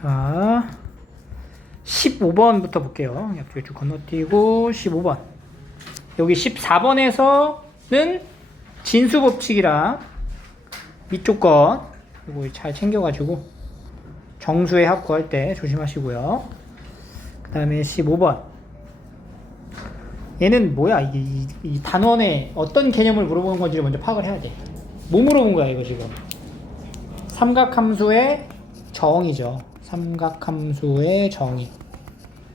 자, 15번부터 볼게요. 옆에 쭉 건너뛰고 15번. 여기 14번에서는 진수 법칙이랑 밑쪽 건 이거 잘 챙겨가지고 정수의 합 구할 때 조심하시고요. 그 다음에 15번. 얘는 뭐야? 이 단원에 어떤 개념을 물어보는 건지를 먼저 파악을 해야 돼. 뭐 물어본 거야, 이거 지금? 삼각함수의 정의죠. 삼각함수의 정의.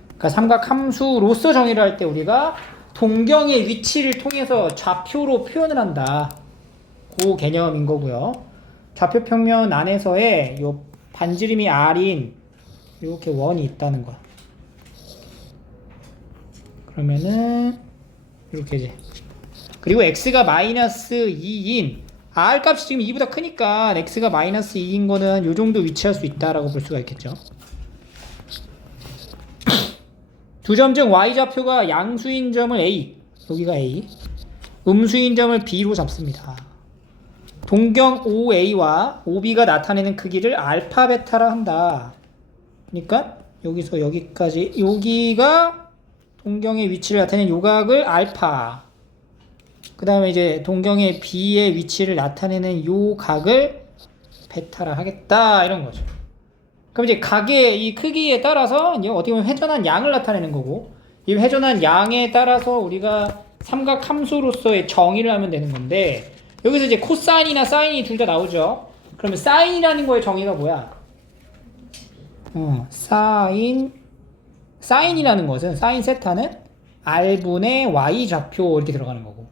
그러니까 삼각함수로서 정의를 할 때 우리가 동경의 위치를 통해서 좌표로 표현을 한다. 그 개념인 거고요. 좌표 평면 안에서의 요 반지름이 r인 이렇게 원이 있다는 거야. 그러면은 이렇게 이제 그리고 x가 마이너스 2인 r 값이 지금 2보다 크니까 x가 마이너스 2인 거는 요 정도 위치할 수 있다라고 볼 수가 있겠죠. 두 점 중 y좌표가 양수인 점을 a, 여기가 a, 음수인 점을 b로 잡습니다. 동경 OA와 OB가 나타내는 크기를 알파 베타라 한다. 그러니까 여기서 여기까지, 여기가 동경의 위치를 나타내는 요각을 알파, 그 다음에 이제 동경의 B의 위치를 나타내는 요 각을 베타라 하겠다, 이런 거죠. 그럼 이제 각의 이 크기에 따라서 이제 어떻게 보면 회전한 양을 나타내는 거고, 이 회전한 양에 따라서 우리가 삼각 함수로서의 정의를 하면 되는 건데, 여기서 이제 코사인이나 사인이 둘 다 나오죠. 그러면 사인이라는 거의 정의가 뭐야? 사인이라는 것은, 사인 세타는 r분의 y 좌표 이렇게 들어가는 거고,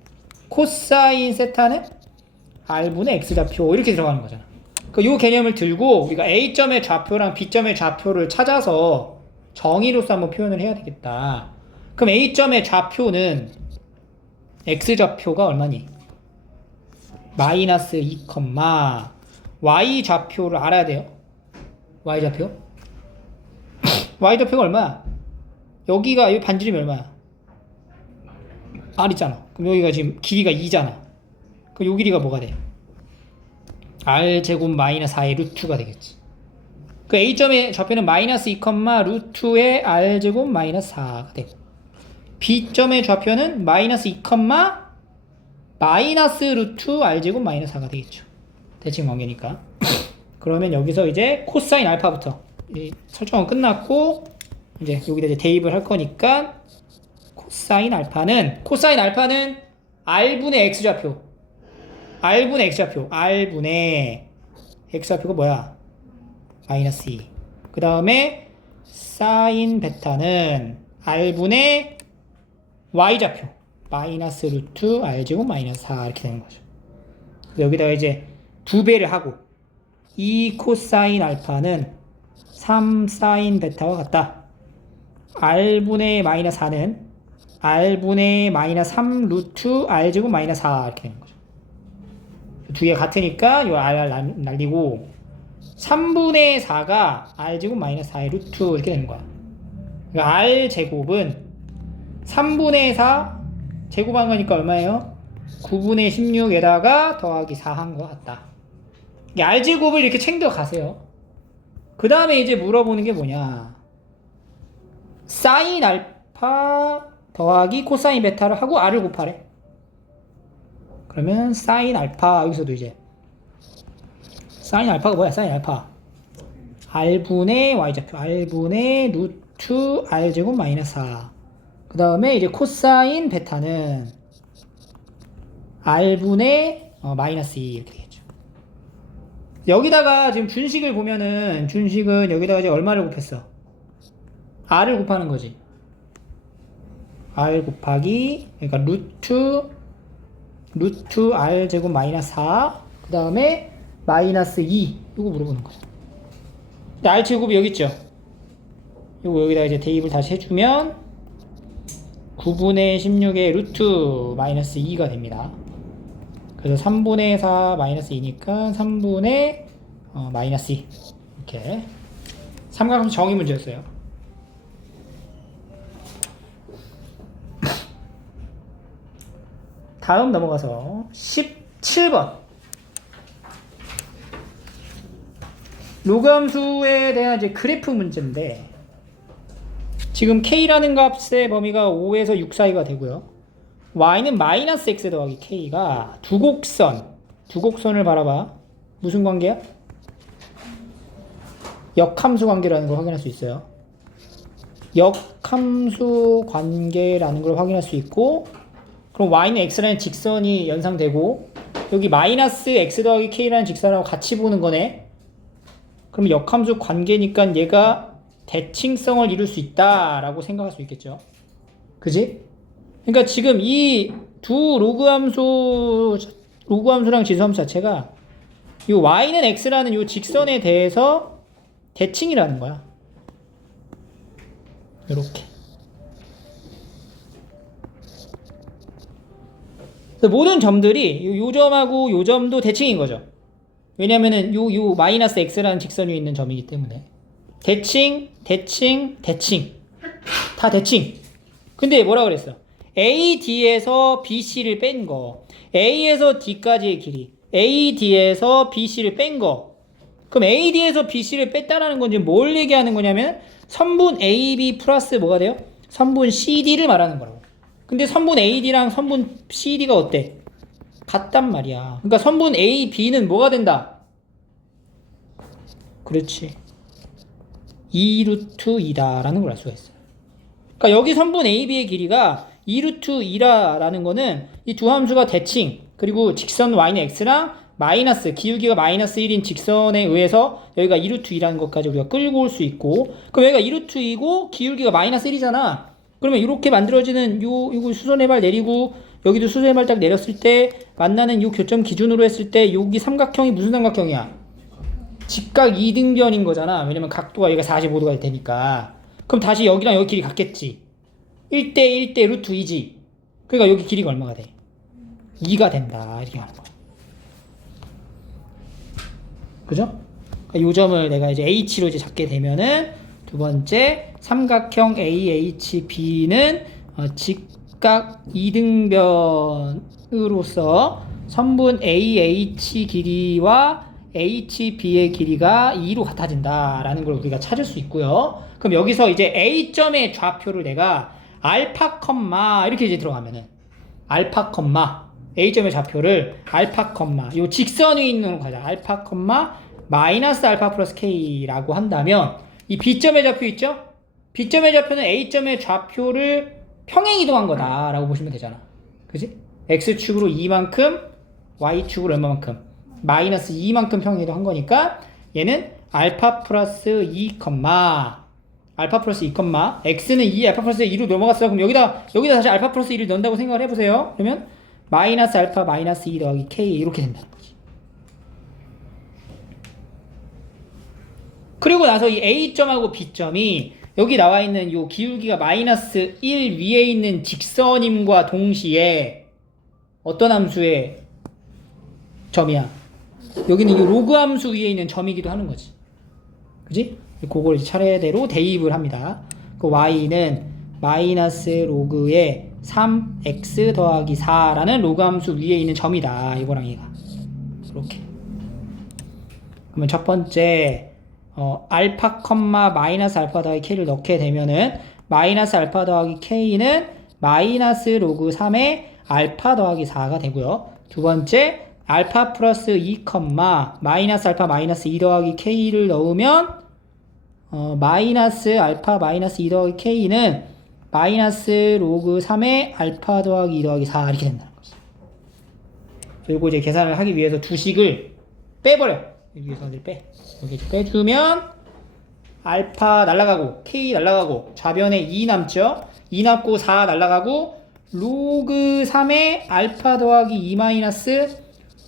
코사인 세타는 r분의 x 좌표 이렇게 들어가는 거잖아. 요 개념을 들고 우리가 A점의 좌표랑 B점의 좌표를 찾아서 정의로서 한번 표현을 해야 되겠다. 그럼 A점의 좌표는 x 좌표가 얼마니? 마이너스 2, y 좌표를 알아야 돼요. y 좌표? y 좌표가 얼마야? 여기가, 여기 반지름이 얼마야? r 있잖아. 그럼 여기가 지금 길이가 2잖아. 그럼 요 길이가 뭐가 돼? r제곱 마이너스 4의 루트가 되겠지. 그 A점의 좌표는 마이너스 2, 루트의 r제곱 마이너스 4가 되고, B점의 좌표는 마이너스 2, 마이너스 루트 r제곱 마이너스 4가 되겠죠. 대칭 관계니까. 그러면 여기서 이제 코사인 알파부터 설정은 끝났고, 이제 여기다 이제 대입을 할 거니까, 코사인 알파는 r분의 x좌표, r분의 x좌표가 뭐야? 마이너스 2. 그 다음에 사인 베타는 r분의 y좌표, 마이너스 루트 r제곱 마이너스 4 이렇게 되는 거죠. 여기다가 이제 2배를 하고, 2 코사인 알파는 3 사인 베타와 같다. r분의 마이너스 4는 r분의 마이너스 3 루트 r제곱 마이너스 4 이렇게 되는 거죠. 두 개가 같으니까 요 r 날리고, 3분의 4가 r제곱 마이너스 4의 루트 이렇게 되는 거야. 그러니까 r제곱은 3분의 4 제곱한 거니까 얼마예요? 9분의 16에다가 더하기 4 한 거 같다. r제곱을 이렇게 챙겨 가세요. 그 다음에 이제 물어보는 게 뭐냐? 사인 알파 더하기 코사인 베타를 하고 r을 곱하래. 그러면 사인 알파, 여기서도 이제 사인 알파가 뭐야? 사인 알파 r분의 y좌표, r분의 루트 r제곱 마이너스 4. 그 다음에 이제 코사인 베타는 r분의 마이너스 2 이렇게 되겠죠. 여기다가 지금 준식을 보면은, 준식은 여기다가 이제 얼마를 곱했어? r을 곱하는 거지. r 곱하기, 그러니까 루트 r 제곱 마이너스 4, 그 다음에 마이너스 2, 이거 물어보는 거죠. r 제곱이 여기 있죠. 이거 여기다 이제 대입을 다시 해주면 9분의 16의 루트 마이너스 2가 됩니다. 그래서 3분의 4 마이너스 2니까 3분의 마이너스 2, 이렇게 삼각함수 정의 문제였어요. 다음 넘어가서 17번. 로그 함수에 대한 이제 그래프 문제인데 지금 k라는 값의 범위가 5에서 6 사이가 되고요. y는 마이너스 x 더하기 k가 두 곡선을 바라봐. 무슨 관계야? 역함수 관계라는 걸 확인할 수 있어요. 역함수 관계라는 걸 확인할 수 있고, 그럼 y는 x라는 직선이 연상되고 여기 마이너스 x 더하기 k라는 직선하고 같이 보는 거네. 그럼 역함수 관계니까 얘가 대칭성을 이룰 수 있다라고 생각할 수 있겠죠. 그지? 그러니까 지금 이 두 로그함수랑 지수함수 자체가 이 y는 x라는 이 직선에 대해서 대칭이라는 거야. 이렇게. 모든 점들이 요 점하고 요 점도 대칭인 거죠. 왜냐면은 요 마이너스 x라는 직선 위에 있는 점이기 때문에. 대칭. 다 대칭. 근데 뭐라 그랬어? AD에서 BC를 뺀 거. A에서 D까지의 길이. AD에서 BC를 뺀 거. 그럼 AD에서 BC를 뺐다라는 건 지금 뭘 얘기하는 거냐면 선분 AB 플러스 뭐가 돼요? 선분 CD를 말하는 거라고. 근데 선분 AD랑 선분 CD가 어때? 같단 말이야. 그러니까 선분 AB는 뭐가 된다? 그렇지. 2루트 2다라는 걸 알 수가 있어요. 그러니까 여기 선분 AB의 길이가 2루트 2라는 거는 이 두 함수가 대칭, 그리고 직선 y는 x랑 마이너스, 기울기가 마이너스 1인 직선에 의해서 여기가 2루트 2라는 것까지 우리가 끌고 올 수 있고, 그럼 여기가 2루트 2고 기울기가 마이너스 1이잖아. 그러면 이렇게 만들어지는 요거 수선의 발 내리고 여기도 수선의 발 딱 내렸을 때 만나는 요 교점 기준으로 했을 때 여기 삼각형이 무슨 삼각형이야? 직각 이등변인 거잖아. 왜냐면 각도가 여기가 45도가 되니까. 그럼 다시 여기랑 여기 길이 같겠지. 1대 1대 루트 2지. 그러니까 여기 길이가 얼마가 돼? 2가 된다. 이렇게 하는 거야. 그죠? 그러니까 요 점을 내가 이제 H로 이제 잡게 되면은 두 번째 삼각형 AHB는 직각 이등변으로서 선분 AH 길이와 HB의 길이가 2로 같아진다라는 걸 우리가 찾을 수 있고요. 그럼 여기서 이제 A점의 좌표를 내가 알파 컴마 이렇게 이제 들어가면은 알파 컴마 A점의 좌표를 알파 컴마 요 직선 위에 있는 거 가자. 알파 컴마 마이너스 알파 플러스 K라고 한다면 이 B점의 좌표 있죠? B점의 좌표는 A점의 좌표를 평행 이동한 거다라고 보시면 되잖아. 그지? X축으로 2만큼 Y축으로 얼마만큼? 마이너스 2만큼 평행 이동한 거니까 얘는 알파 플러스 2, 알파 플러스 2, x는 2, 알파 플러스 2로 넘어갔어요. 그럼 여기다 다시 알파 플러스 2를 넣는다고 생각을 해보세요. 그러면 마이너스 알파 마이너스 2 더하기 k 이렇게 된다는 거지. 그리고 나서 이 A점하고 B점이 여기 나와 있는 요 기울기가 마이너스 1 위에 있는 직선임과 동시에 어떤 함수의 점이야? 여기는 이 로그 함수 위에 있는 점이기도 하는 거지. 그지? 그걸 차례대로 대입을 합니다. 그 y는 마이너스 로그의 3x 더하기 4라는 로그 함수 위에 있는 점이다. 이거랑 얘가. 이렇게. 그러면 첫 번째 알파 컴마 마이너스 알파 더하기 k를 넣게 되면은 마이너스 알파 더하기 k는 마이너스 로그 3의 알파 더하기 4가 되고요. 두 번째 알파 플러스 2 컴마 마이너스 알파 마이너스 2 더하기 k를 넣으면 마이너스 알파 마이너스 2 더하기 k는 마이너스 로그 3의 알파 더하기 2 더하기 4 이렇게 된다는 거지. 그리고 이제 계산을 하기 위해서 두 식을 빼버려. 여기서 빼. 여기 빼주면 알파 날라가고 k 날라가고 좌변에 2 남죠. 2 남고 4 날라가고 로그 3의 알파 더하기 2 마이너스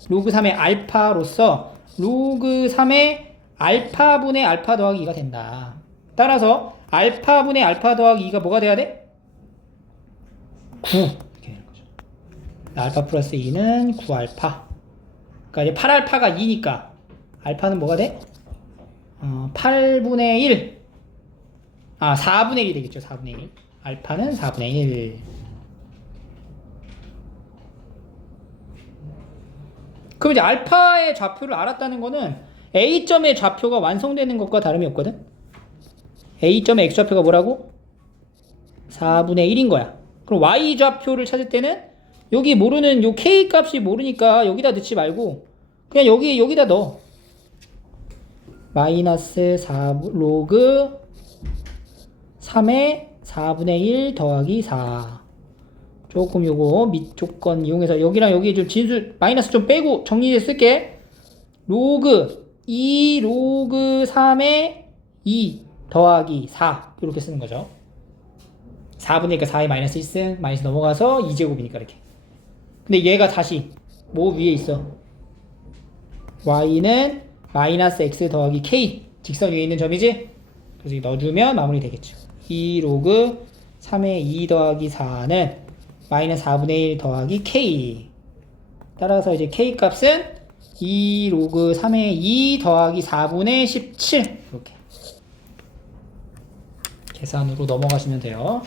로그 3의 알파로서 로그 3의 알파분의 알파 더하기 2가 된다. 따라서 알파분의 알파 더하기 2가 뭐가 돼야 돼? 9 이렇게 되는 거죠. 알파 플러스 2는 9알파. 그러니까 이제 8알파가 2니까 알파는 뭐가 돼? 8분의 1 4분의 1이 되겠죠. 4분의 1 알파는 4분의 1. 그럼 이제 알파의 좌표를 알았다는 거는 A점의 좌표가 완성되는 것과 다름이 없거든. A점의 x좌표가 뭐라고? 4분의 1인 거야. 그럼 y좌표를 찾을 때는 여기 모르는 요 k 값이 모르니까 여기다 넣지 말고 그냥 여기다 넣어. 마이너스 4 로그 3의 4분의 1 더하기 4. 조금 요거 밑 조건 이용해서 여기랑 여기 좀 진수 마이너스 좀 빼고 정리해 쓸게. 로그 2 로그 3의 2 더하기 4 이렇게 쓰는 거죠. 4분의 4에 마이너스 1승 마이너스 넘어가서 2제곱이니까 이렇게. 근데 얘가 다시 뭐 위에 있어? y는 마이너스 x 더하기 k 직선 위에 있는 점이지? 그래서 넣어주면 마무리 되겠죠. 2 로그 3의 2 더하기 4는 마이너스 4분의 1 더하기 k. 따라서 이제 k 값은 2 로그 3의 2 더하기 4분의 17 이렇게 계산으로 넘어가시면 돼요.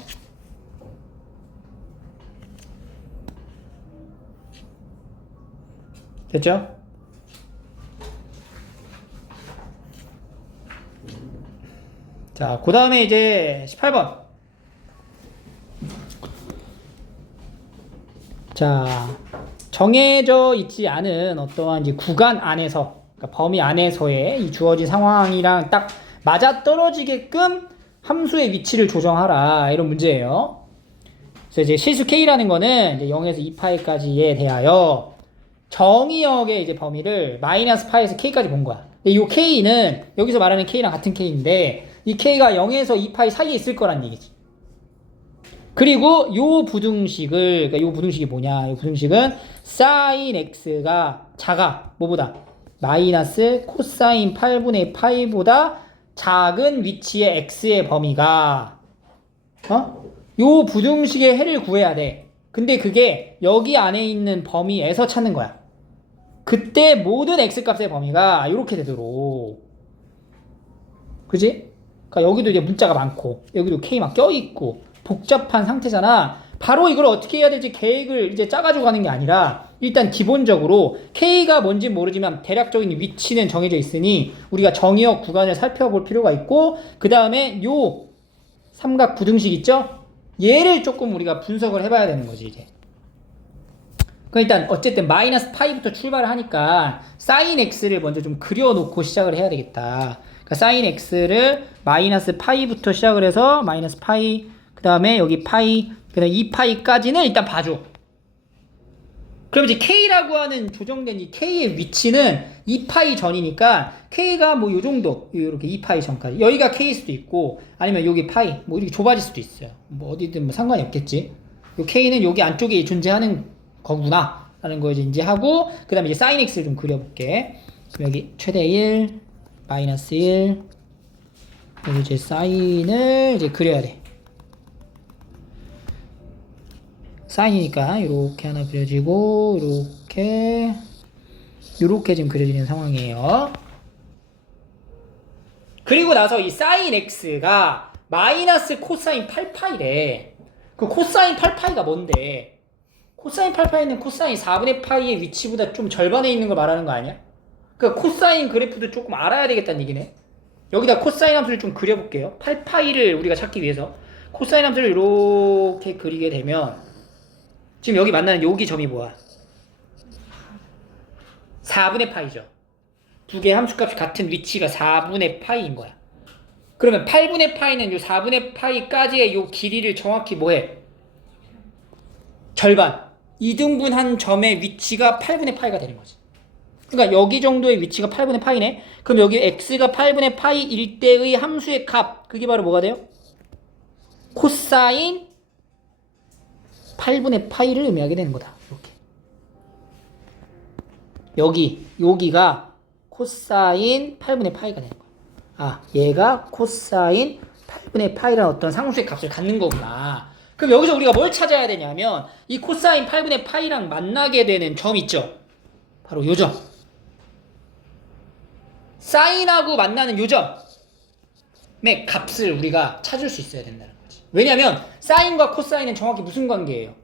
됐죠? 자, 그 다음에 이제 18번. 자, 정해져 있지 않은 어떠한 이제 구간 안에서, 그러니까 범위 안에서의 이 주어진 상황이랑 딱 맞아떨어지게끔 함수의 위치를 조정하라. 이런 문제예요. 그래서 이제 실수 k라는 거는 이제 0에서 2파이까지에 대하여 정의역의 이제 범위를 마이너스 파에서 k까지 본 거야. 이 k는 여기서 말하는 k랑 같은 k인데 이 k가 0에서 2파이 사이에 있을 거란 얘기지. 그리고 요 부등식을, 그러니까 요 부등식이 뭐냐? 요 부등식은 sin x가 작아. 뭐보다? 마이너스 코사인 8분의 파이보다 작은 위치의 x의 범위가 요 부등식의 해를 구해야 돼. 근데 그게 여기 안에 있는 범위에서 찾는 거야. 그때 모든 x값의 범위가 이렇게 되도록. 그지? 그러니까 여기도 이제 문자가 많고 여기도 k 막 껴있고 복잡한 상태잖아. 바로 이걸 어떻게 해야 될지 계획을 이제 짜가지고 가는 게 아니라 일단 기본적으로 k가 뭔지 모르지만 대략적인 위치는 정해져 있으니 우리가 정의역 구간을 살펴볼 필요가 있고 그 다음에 요 삼각 부등식 있죠? 얘를 조금 우리가 분석을 해봐야 되는 거지 이제. 그럼 일단 어쨌든 마이너스 파이부터 출발을 하니까 sin x를 먼저 좀 그려놓고 시작을 해야 되겠다. 그러니까 sin x를 마이너스 파이부터 시작을 해서 마이너스 파이 그 다음에 여기 파이 그 다음에 2파이까지는 일단 봐줘. 그럼 이제 k라고 하는 조정된 이 k의 위치는 2파이 전이니까 k가 뭐 요 정도 이렇게 2파이 전까지 여기가 k일 수도 있고 아니면 여기 파이 뭐 이렇게 좁아질 수도 있어요. 뭐 어디든 뭐 상관이 없겠지. 요 k는 여기 안쪽에 존재하는 거구나 라는 거 이제 인지하고 그 다음에 이제 sin x를 좀 그려볼게. 그럼 여기 최대 1 마이너스 1 여기 이제 sign을 이제 그려야 돼. 사인이니까 이렇게 하나 그려지고 이렇게 지금 그려지는 상황이에요. 그리고 나서 이 sin x가 마이너스 코사인 8파이래. 그 코사인 8파이가 뭔데? 코사인 8파이는 코사인 4분의 파이의 위치보다 좀 절반에 있는 걸 말하는 거 아니야? 그러니까 코사인 그래프도 조금 알아야 되겠다는 얘기네. 여기다 코사인 함수를 좀 그려볼게요. 8파이를 우리가 찾기 위해서 코사인 함수를 이렇게 그리게 되면 지금 여기 만나는 여기 점이 뭐야? 4분의 파이죠. 두 개의 함수값이 같은 위치가 4분의 파이인 거야. 그러면 8분의 파이는 요 4분의 파이까지의 요 길이를 정확히 뭐해? 절반. 이등분한 점의 위치가 8분의 파이가 되는 거지. 그러니까 여기 정도의 위치가 8분의 파이네. 그럼 여기 x가 8분의 파이일 때의 함수의 값 그게 바로 뭐가 돼요? 코사인 8분의 파이를 의미하게 되는 거다. 이렇게. 여기가 코사인 8분의 파이가 되는 거야. 아, 얘가 코사인 8분의 파이라는 어떤 상수의 값을 갖는 거구나. 그럼 여기서 우리가 뭘 찾아야 되냐면 이 코사인 8분의 파이랑 만나게 되는 점 있죠? 바로 요 점. 사인하고 만나는 요 점의 값을 우리가 찾을 수 있어야 된다는 거지. 왜냐면 사인과 코사인은 정확히 무슨 관계예요?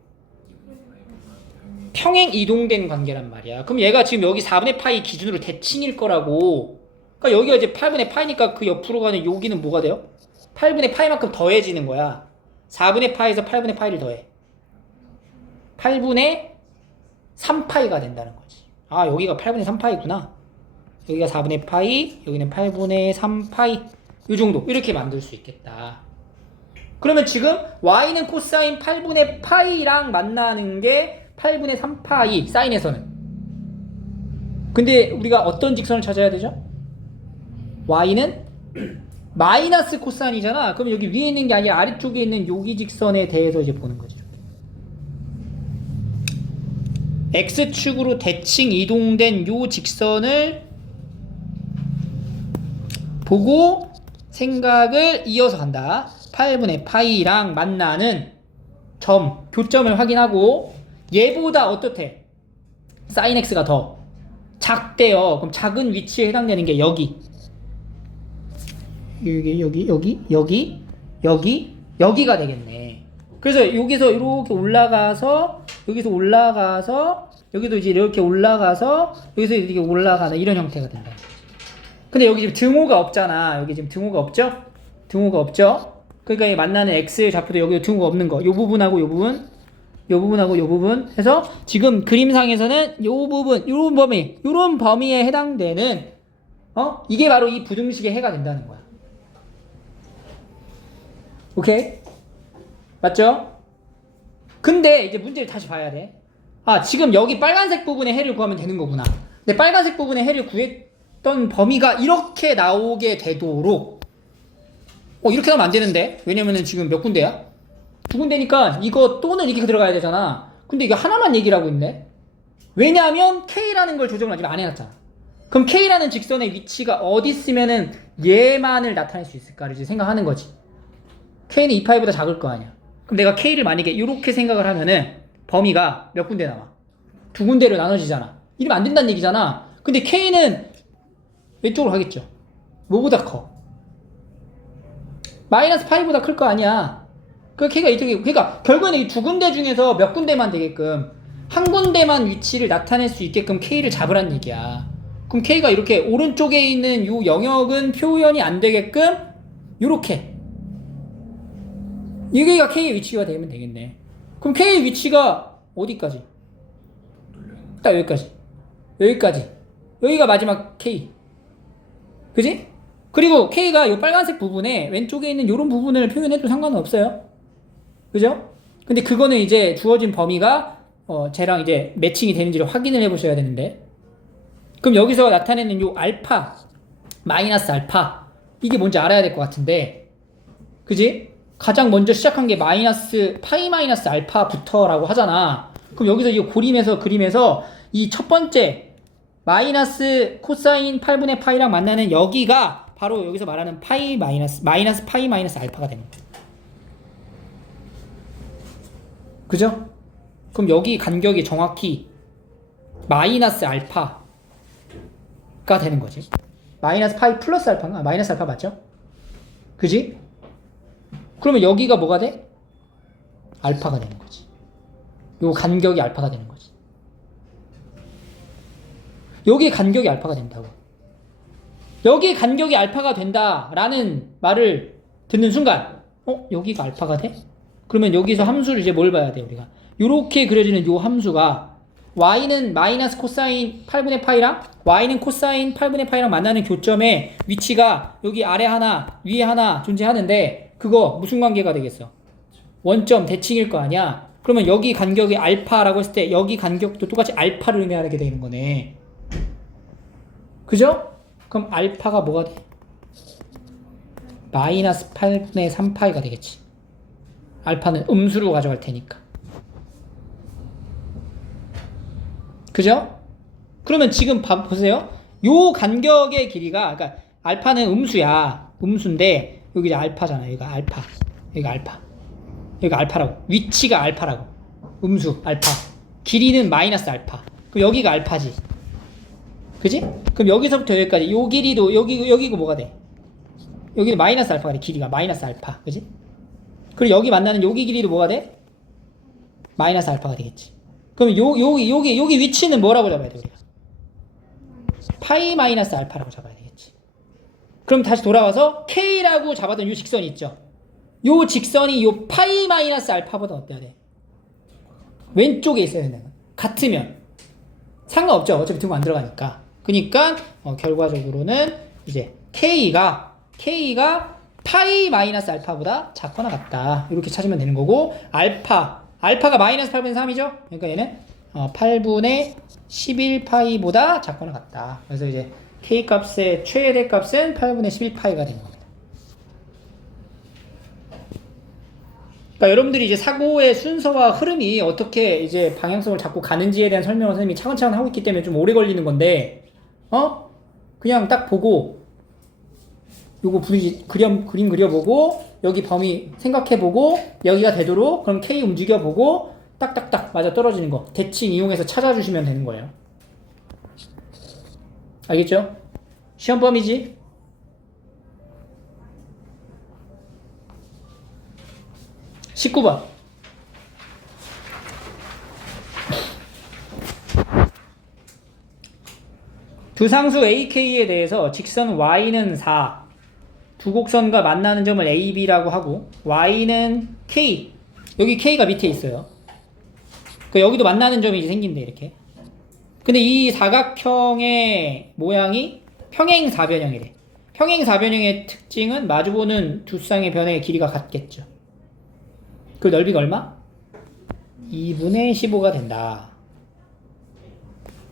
평행 이동된 관계란 말이야. 그럼 얘가 지금 여기 4분의 파이 기준으로 대칭일 거라고 그러니까 여기가 이제 8분의 파이니까 그 옆으로 가는 여기는 뭐가 돼요? 8분의 파이만큼 더해지는 거야. 4분의 파이에서 8분의 파이를 더해. 8분의 3파이가 된다는 거지. 아, 여기가 8분의 3파이구나. 여기가 4분의 파이, 여기는 8분의 3파이. 이 정도. 이렇게 만들 수 있겠다. 그러면 지금 y는 코사인 8분의 파이랑 만나는 게 8분의 3파이, 사인에서는. 근데 우리가 어떤 직선을 찾아야 되죠? y는 마이너스 코사인이잖아. 그럼 여기 위에 있는 게 아니라 아래쪽에 있는 여기 직선에 대해서 이제 보는 거죠. x축으로 대칭 이동된 요 직선을 보고 생각을 이어서 간다. 8분의 파이랑 만나는 점, 교점을 확인하고 얘보다 어떻대? sin x가 더 작대요. 그럼 작은 위치에 해당되는 게 여기가 되겠네. 그래서 여기서 이렇게 올라가서 여기도 이제 이렇게 올라가서 여기서 이렇게 올라가는 이런 형태가 된다. 근데 여기 지금 등호가 없잖아. 여기 지금 등호가 없죠? 등호가 없죠? 그러니까 이 만나는 x의 좌표도 여기 등호가 없는 거. 요 부분하고 요 부분, 요 부분하고 요 부분 해서 지금 그림상에서는 요 부분, 요런 범위에 해당되는 이게 바로 이 부등식의 해가 된다는 거야. 오케이? 맞죠? 근데 이제 문제를 다시 봐야 돼. 아, 지금 여기 빨간색 부분의 해를 구하면 되는 거구나. 근데 빨간색 부분의 해를 구했던 범위가 이렇게 나오게 되도록 이렇게 나오면 안 되는데? 왜냐면은 지금 몇 군데야? 두 군데니까 이거 또는 이렇게 들어가야 되잖아. 근데 이게 하나만 얘기를 하고 있네? 왜냐하면 K라는 걸 조정을 아직 안 해놨잖아. 그럼 K라는 직선의 위치가 어디 있으면은 얘만을 나타낼 수 있을까를 이제 생각하는 거지. K는 2파이보다 작을 거 아니야. 그럼 내가 K를 만약에 이렇게 생각을 하면은 범위가 몇 군데 나와? 두 군데로 나눠지잖아. 이러면 안 된다는 얘기잖아. 근데 K는 왼쪽으로 가겠죠. 뭐보다 커? 마이너스 파이보다 클 거 아니야. 그 K가 이쪽에, 그러니까 결국에는 이 두 군데 중에서 몇 군데만 되게끔 한 군데만 위치를 나타낼 수 있게끔 K를 잡으란 얘기야. 그럼 K가 이렇게 오른쪽에 있는 요 영역은 표현이 안 되게끔 요렇게 여기가 K의 위치가 되면 되겠네. 그럼 K의 위치가 어디까지? 딱 여기까지. 여기가 마지막 K. 그지? 그리고 K가 이 빨간색 부분에 왼쪽에 있는 이런 부분을 표현해도 상관은 없어요. 그죠? 근데 그거는 이제 주어진 범위가 쟤랑 이제 매칭이 되는지를 확인을 해보셔야 되는데, 그럼 여기서 나타내는 요 알파, 마이너스 알파, 이게 뭔지 알아야 될 것 같은데, 그지? 가장 먼저 시작한 게 마이너스 파이 마이너스 알파부터라고 하잖아. 그럼 여기서 이 그림에서 이 첫 번째 마이너스 코사인 8분의 파이랑 만나는 여기가 바로 여기서 말하는 파이 마이너스 파이 마이너스 알파가 되는 거야. 그죠? 그럼 여기 간격이 정확히 마이너스 알파가 되는 거지. 마이너스 파이 플러스 알파인가? 마이너스 알파 맞죠? 그지? 그러면 여기가 뭐가 돼? 알파가 되는 거지. 요 간격이 알파가 되는 거지. 여기 간격이 알파가 된다고. 여기 간격이 알파가 된다라는 말을 듣는 순간, 여기가 알파가 돼? 그러면 여기서 함수를 이제 뭘 봐야 돼, 우리가? 요렇게 그려지는 요 함수가 y는 마이너스 코사인 8분의 파이랑 y는 코사인 8분의 파이랑 만나는 교점의 위치가 여기 아래 하나, 위에 하나 존재하는데, 그거 무슨 관계가 되겠어? 원점 대칭일 거 아니야? 그러면 여기 간격이 알파라고 했을 때 여기 간격도 똑같이 알파를 의미하게 되는 거네. 그죠? 그럼 알파가 뭐가 돼? 마이너스 8분의 3파이가 되겠지. 알파는 음수로 가져갈 테니까. 그죠? 그러면 지금 보세요. 요 간격의 길이가, 그러니까 알파는 음수야. 음수인데 여기 알파잖아. 여기가 알파. 여기가 알파라고. 위치가 알파라고. 음수 알파. 길이는 마이너스 알파. 그럼 여기가 알파지. 그지? 그럼 여기서부터 여기까지 요 길이도 여기가 뭐가 돼? 여기는 마이너스 알파가 돼. 길이가 마이너스 알파. 그지? 그리고 여기 만나는 여기 길이도 뭐가 돼? 마이너스 알파가 되겠지. 그럼 여기 위치는 뭐라고 잡아야 돼, 우리가? 파이 마이너스 알파라고 잡아야 되겠지. 그럼 다시 돌아와서 K라고 잡았던 이 직선이 있죠. 요 직선이 요 파이 마이너스 알파보다 어때야 돼? 왼쪽에 있어야 된다. 같으면 상관없죠. 어차피 두고 안 들어가니까. 그러니까 결과적으로는 이제 K가 파이 마이너스 알파보다 작거나 같다. 이렇게 찾으면 되는 거고, 알파가 마이너스 8분의 3이죠? 그러니까 얘는 8분의 11파이보다 작거나 같다. 그래서 이제 K 값의 최대 값은 8분의 11파이가 되는 겁니다. 그러니까 여러분들이 이제 사고의 순서와 흐름이 어떻게 이제 방향성을 잡고 가는지에 대한 설명을 선생님이 차근차근 하고 있기 때문에 좀 오래 걸리는 건데, 그냥 딱 보고, 요거 그림 그려보고, 여기 범위 생각해보고, 여기가 되도록, 그럼 K 움직여보고, 딱딱딱 맞아 떨어지는 거. 대칭 이용해서 찾아주시면 되는 거예요. 알겠죠? 시험 범위지? (19번) 두 상수 AK에 대해서 직선 Y는 4, 두 곡선과 만나는 점을 AB라고 하고 Y는 K, 여기 K가 밑에 있어요. 여기도 만나는 점이 생긴대 이렇게. 근데 이 사각형의 모양이 평행사변형이래. 평행사변형의 특징은 마주보는 두 쌍의 변의 길이가 같겠죠. 그 넓이가 얼마? 2분의 15가 된다.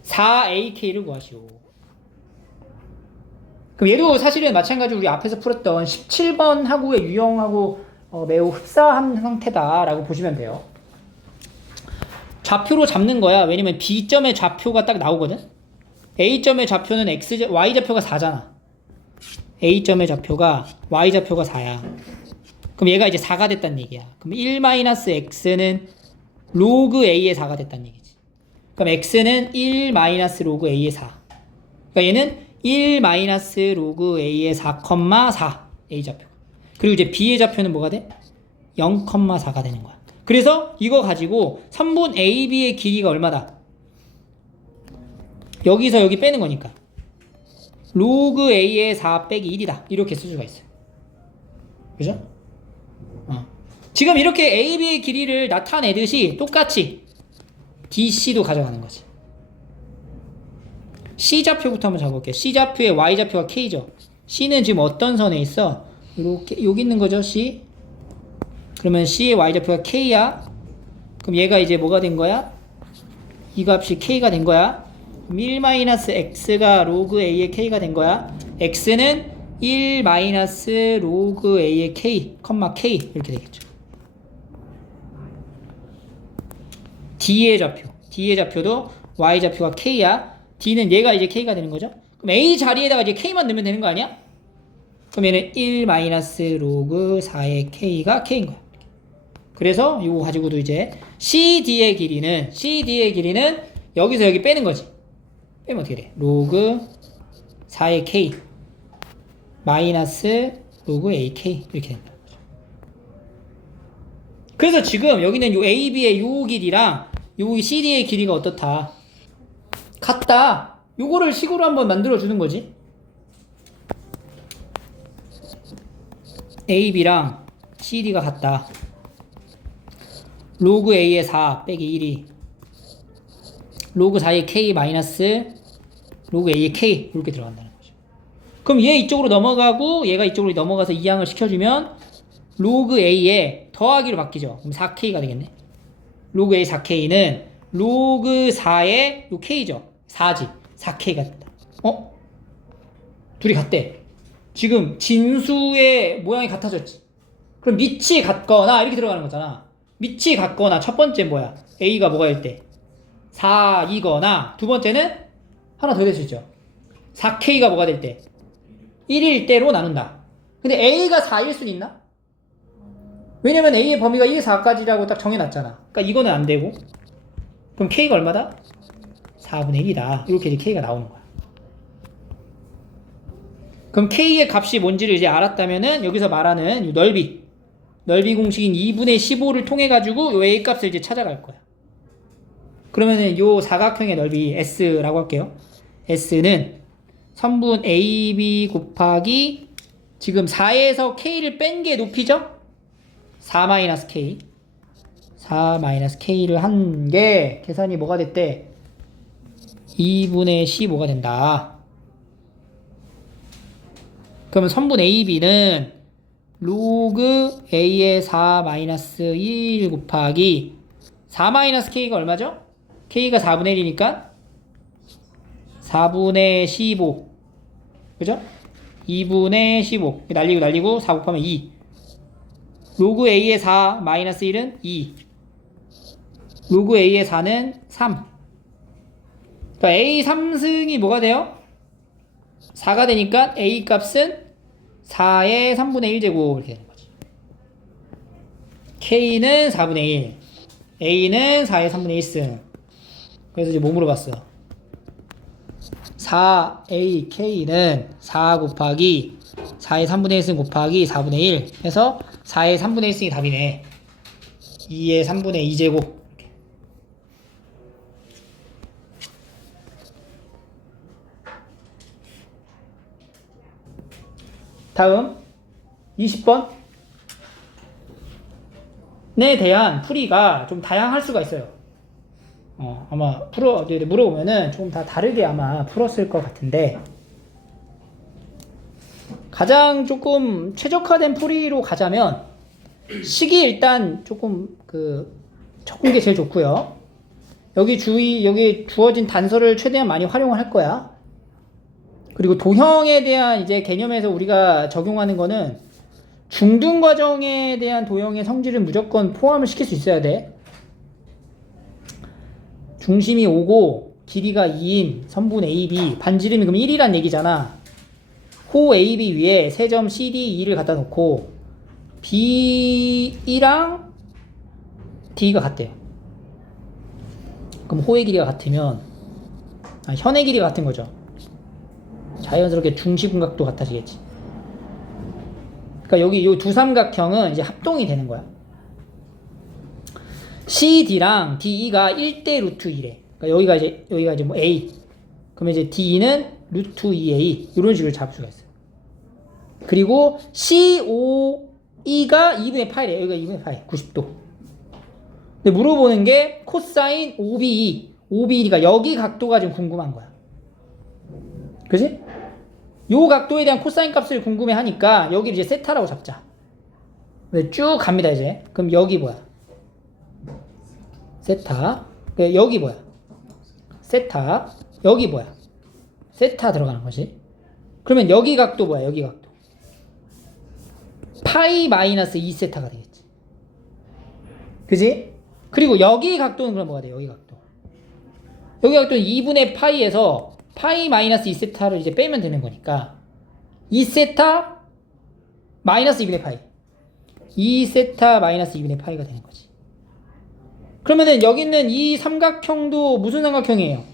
4AK를 구하시오. 그럼 얘도 사실은 마찬가지로 우리 앞에서 풀었던 17번 하고의 유형하고 매우 흡사한 형태다라고 보시면 돼요. 좌표로 잡는 거야. 왜냐면 B점의 좌표가 딱 나오거든. A점의 좌표는 Y좌표가 4잖아. A점의 좌표가 Y좌표가 4야. 그럼 얘가 이제 4가 됐다는 얘기야. 그럼 1-x는 로그 A의 4가 됐다는 얘기지. 그럼 x는 1-로그 A의 4. 그러니까 얘는 1-로그 A의 4,4 A좌표. 그리고 이제 B의 좌표는 뭐가 돼? 0,4가 되는 거야. 그래서 이거 가지고 선분 AB의 길이가 얼마다? 여기서 여기 빼는 거니까 로그 A의 4 빼기 1이다. 이렇게 쓸 수가 있어요. 그죠? 지금 이렇게 AB의 길이를 나타내듯이 똑같이 DC도 가져가는 거지. C좌표부터 한번 잡아볼게요. C좌표의 Y좌표가 K죠. C는 지금 어떤 선에 있어? 이렇게 여기 있는 거죠, C. 그러면 C의 Y좌표가 K야. 그럼 얘가 이제 뭐가 된 거야? 이 값이 K가 된 거야. 그럼 1-x가 로그 A의 K가 된 거야. x는 1-로그 A의 K, K 이렇게 되겠죠. D의 좌표도 Y좌표가 K야. D는 얘가 이제 K가 되는 거죠. 그럼 A 자리에다가 이제 K만 넣으면 되는 거 아니야? 그럼 얘는 1-로그 4의 K가 K인 거야. 그래서 이거 가지고도 이제 CD의 길이는 여기서 여기 빼는 거지. 빼면 어떻게 돼? 로그 4의 K 마이너스 로그 AK 이렇게 된다. 그래서 지금 여기는 요 AB의 요 길이랑 요 CD의 길이가 어떻다? 같다. 요거를 식으로 한번 만들어 주는 거지. AB랑 CD가 같다. 로그 A의 4 빼기 1이 로그 4의 K 마이너스 로그 A의 K 이렇게 들어간다는 거죠. 그럼 얘 이쪽으로 넘어가고 얘가 이쪽으로 넘어가서 이항을 시켜주면 로그 A에 더하기로 바뀌죠. 그럼 4K가 되겠네. 로그 A 4K는 로그 4의 요 K죠. 4지. 4K가 된다. 둘이 같대. 지금 진수의 모양이 같아졌지. 그럼 밑이 같거나 이렇게 들어가는 거잖아. 밑이 같거나 첫 번째 뭐야? A가 뭐가 일 때? 4이거나 두 번째는 하나 더 될 수 있죠. 4K가 뭐가 될 때? 1일 때로 나눈다. 근데 A가 4일 수는 있나? 왜냐면 A의 범위가 1에서 4까지라고 딱 정해놨잖아. 그러니까 이거는 안 되고. 그럼 K가 얼마다? 4분의 1이다. 이렇게 이제 K가 나오는 거야. 그럼 K의 값이 뭔지를 이제 알았다면은 여기서 말하는 이 넓이 공식인 2분의 15를 통해 가지고 요 A 값을 이제 찾아갈 거야. 그러면은 요 사각형의 넓이 S라고 할게요. S는 선분 AB 곱하기 지금 4에서 K를 뺀 게 높이죠? 4-K. 4-K를 한 게 계산이 뭐가 됐대? 2분의 15가 된다. 그러면 선분 AB는 로그 A의 4-1 곱하기 4-K가 얼마죠? K가 4분의 1이니까 4분의 15. 그죠? 2분의 15. 날리고 4 곱하면 2. 로그 A의 4-1은 2. 로그 A의 4는 3. 그러니까 A 3승이 뭐가 돼요? 4가 되니까 A 값은 4의 3분의 1제곱 이렇게 되는 거지. K는 4분의 1. A는 4의 3분의 1승. 그래서 이제 뭐 물어봤어? 4AK는 4 곱하기 4의 3분의 1승 곱하기 4분의 1 해서 4의 3분의 1승이 답이네. 2의 3분의 2제곱. 다음 20번에 대한 풀이가 좀 다양할 수가 있어요. 아마 물어보면은 좀 다 다르게 아마 풀었을 것 같은데, 가장 조금 최적화된 풀이로 가자면 식이 일단 조금 적은 게 제일 좋고요. 여기 주어진 단서를 최대한 많이 활용을 할 거야. 그리고 도형에 대한 이제 개념에서 우리가 적용하는 거는 중등 과정에 대한 도형의 성질을 무조건 포함을 시킬 수 있어야 돼. 중심이 5고 길이가 2인 선분 AB, 반지름이 그럼 1이란 얘기잖아. 호 AB 위에 세 점 CD, 2를 갖다 놓고 B랑 D가 같대요. 그럼 호의 길이가 같으면 현의 길이가 같은 거죠. 자연스럽게 중시분각도 같아지겠지. 그러니까 여기 이 두 삼각형은 이제 합동이 되는 거야. CD랑 DE가 1대 루트 1에. 그러니까 여기가 이제 뭐 A. 그러면 이제 D는 루트 2A. 이런 식으로 잡을 수가 있어요. 그리고 COE가 2분의 파이래. 여기가 2분의 파이. 90도. 근데 물어보는 게 코사인 OBE. OBE니까 여기 각도가 좀 궁금한 거야. 그지? 요 각도에 대한 코사인 값을 궁금해 하니까 여기 이제 세타라고 잡자. 쭉 갑니다, 이제. 그럼 여기 뭐야? 세타. 여기 뭐야? 세타. 여기 뭐야? 세타 들어가는 거지. 그러면 여기 각도 뭐야? 여기 각도. 파이 마이너스 2세타가 되겠지. 그지? 그리고 여기 각도는 그럼 뭐가 돼? 여기 각도. 여기 각도는 2분의 파이에서 파이 마이너스 2세타를 이제 빼면 되는 거니까 2세타 마이너스 2분의 파이. 2세타 마이너스 2분의 파이가 되는 거지. 그러면은 여기 있는 이 삼각형도 무슨 삼각형이에요?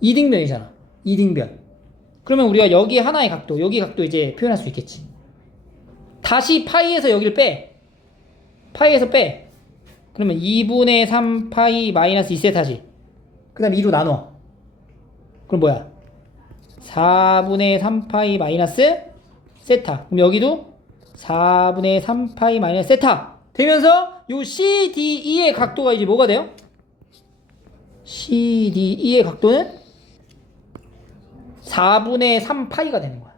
이등변이잖아. 이등변. 그러면 우리가 여기 하나의 각도, 여기 각도 이제 표현할 수 있겠지. 다시 파이에서 여기를 빼. 파이에서 빼. 그러면 2분의 3 파이 마이너스 2세타지. 그 다음에 2로 나눠. 그럼 뭐야? 4분의 3파이 마이너스 세타. 그럼 여기도 4분의 3파이 마이너스 세타 되면서 요 CDE의 각도가 이제 뭐가 돼요? CDE의 각도는 4분의 3파이가 되는 거야.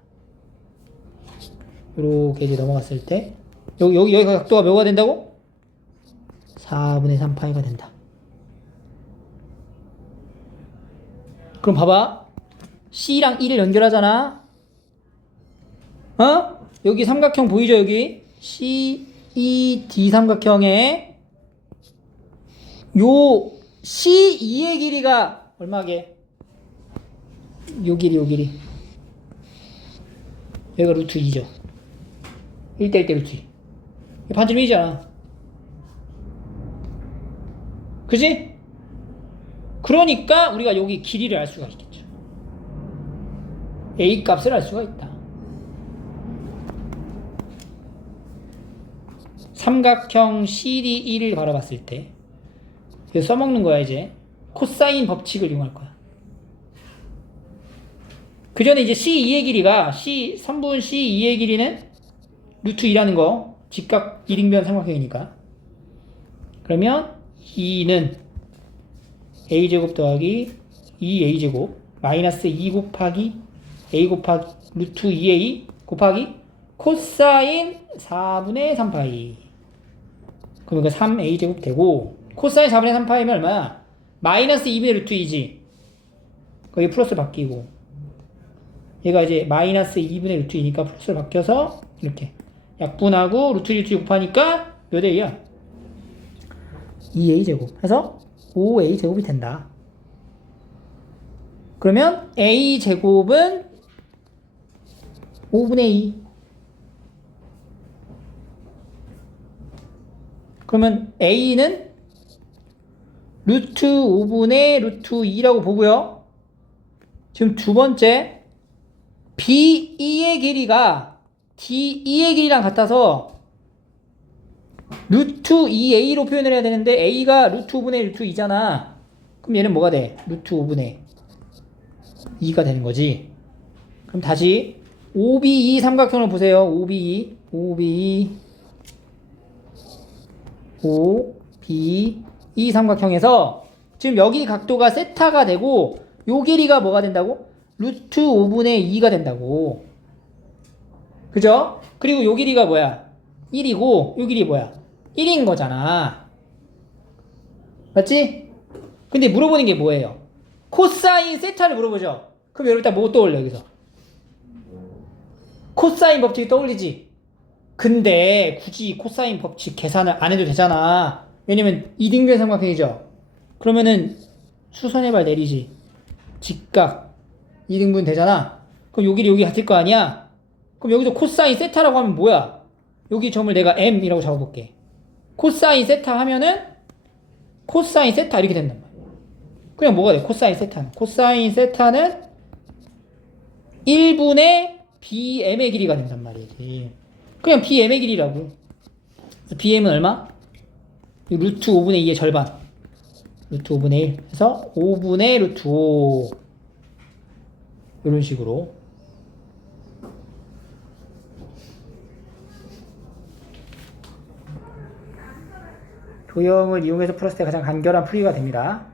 이렇게 이제 넘어갔을 때 여기 각도가 뭐가 된다고? 4분의 3파이가 된다. 그럼 봐봐. C랑 E를 연결하잖아. 여기 삼각형 보이죠? 여기 C, E, D 삼각형에 요 C2의 길이가 얼마게? 요 길이 여기가 루트 2죠. 1대 1대 루트 2. 반지름 1이잖아. 그지? 그러니까 우리가 여기 길이를 알 수가 있겠죠. A 값을 알 수가 있다. 삼각형 CDE를 바라봤을 때 써먹는 거야. 이제 코사인 법칙을 이용할 거야. 그 전에 이제 C2의 길이가 3분 C2의 길이는 루트 2라는 거 직각 1인변 삼각형이니까 그러면 2는 a제곱 더하기 2a제곱 마이너스 2 곱하기 a 곱하기 루트 2a 곱하기 코사인 4분의 3파이 그럼 이거 3a제곱 되고 코사인 4분의 3파이면 얼마야? 마이너스 2분의 루트 2지 거기 플러스 바뀌고 얘가 이제 마이너스 2분의 루트 2니까 플러스로 바뀌어서 이렇게 약분하고 루트 1 곱하니까 몇 a야? 2a제곱 해서 5a제곱이 된다. 그러면 a제곱은 5분의 2 그러면 a는 루트 5분의 루트 2라고 보고요. 지금 두 번째 B2의 길이가 D2의 길이랑 같아서 루트 2a로 표현을 해야 되는데 a가 루트 5분의 루트 2잖아. 그럼 얘는 뭐가 돼? 루트 5분의 2가 되는 거지. 그럼 다시 OBE 삼각형을 보세요. OBE 삼각형에서 지금 여기 각도가 세타가 되고 요 길이가 뭐가 된다고? 루트 5분의 2가 된다고. 그죠? 그리고 요 길이가 뭐야? 1이고 요 길이 뭐야? 1인 거잖아. 맞지? 근데 물어보는 게 뭐예요? 코사인 세타를 물어보죠. 그럼 여러분 일단 뭐 떠올려 여기서? 코사인 법칙이 떠올리지? 근데 굳이 코사인 법칙 계산을 안 해도 되잖아. 왜냐면 이등변 삼각형이죠. 그러면은 수선해발 내리지. 직각 2등분 되잖아. 그럼 요 길이 여기 같을 거 아니야? 그럼 여기서 코사인 세타라고 하면 뭐야? 여기 점을 내가 m이라고 잡아볼게. 코사인 세타 하면은 코사인 세타 이렇게 된단 말이야. 그냥 뭐가 돼? 코사인 세타는. 코사인 세타는 1분의 bm의 길이가 된단 말이지. 그냥 bm의 길이라고. bm은 얼마? 루트 5분의 2의 절반. 루트 5분의 1 해서 5분의 루트 5 이런 식으로 도형을 이용해서 풀었을 때 가장 간결한 풀이가 됩니다.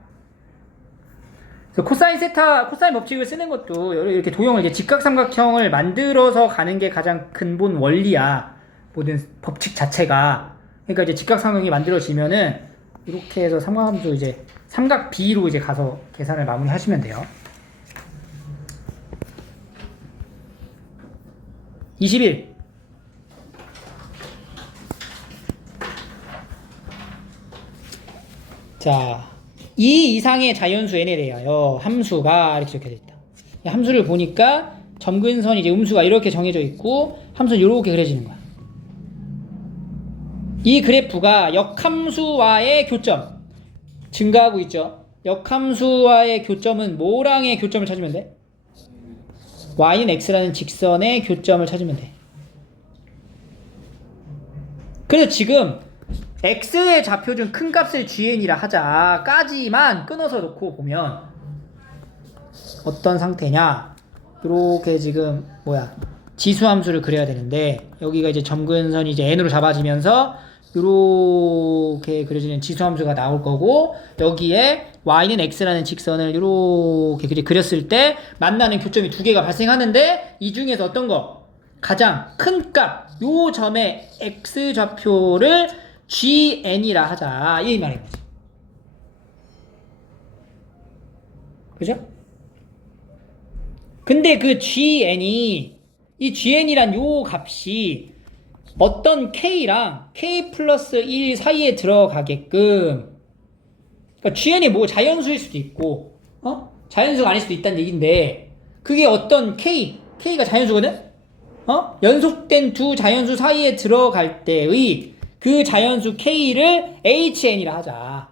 그래서 코사인 세타, 코사인 법칙을 쓰는 것도 이렇게 도형을 이제 직각삼각형을 만들어서 가는 게 가장 근본 원리야. 모든 법칙 자체가. 그러니까 이제 직각삼각형이 만들어지면은 이렇게 해서 삼각함수 이제 삼각 B로 이제 가서 계산을 마무리하시면 돼요. 21. 자, 2 이상의 자연수 n에 대하여 함수가 이렇게 적혀져 있다. 함수를 보니까 점근선이 이제 음수가 이렇게 정해져 있고 함수는 이렇게 그려지는 거야. 이 그래프가 역함수와의 교점 증가하고 있죠. 역함수와의 교점은 뭐랑의 교점을 찾으면 돼? y는 x라는 직선의 교점을 찾으면 돼. 그래서 지금 x의 좌표 중 큰 값을 gn이라 하자까지만 끊어서 놓고 보면 어떤 상태냐? 이렇게 지금 지수함수를 그려야 되는데 여기가 이제 점근선이 이제 n으로 잡아지면서 이렇게 그려지는 지수함수가 나올 거고 여기에 y는 x라는 직선을 이렇게 그렸을 때 만나는 교점이 두 개가 발생하는데 이 중에서 어떤 거? 가장 큰 값, 요 점의 x 좌표를 gn이라 하자 이 말인 거지. 그죠? 근데 그 gn이 이 gn이란 요 값이 어떤 k랑 k 플러스 1 사이에 들어가게끔 그러니까 gn이 뭐 자연수일 수도 있고 자연수가 아닐 수도 있다는 얘기인데 그게 어떤 k가 자연수거든? 연속된 두 자연수 사이에 들어갈 때의 그 자연수 k를 hn이라 하자.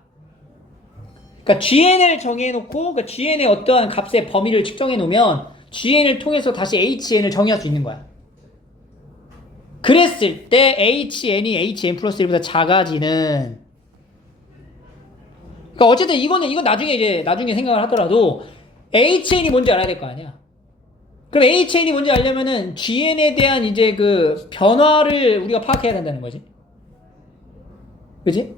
그러니까 gn을 정해놓고 그러니까 gn의 어떠한 값의 범위를 측정해 놓으면 gn을 통해서 다시 hn을 정의할 수 있는 거야. 그랬을 때 hn이 hn 플러스 1보다 작아지는. 그러니까 어쨌든 이건 나중에 생각을 하더라도 hn이 뭔지 알아야 될 거 아니야. 그럼 HN이 뭔지 알려면은 GN에 대한 이제 그 변화를 우리가 파악해야 된다는 거지. 그지?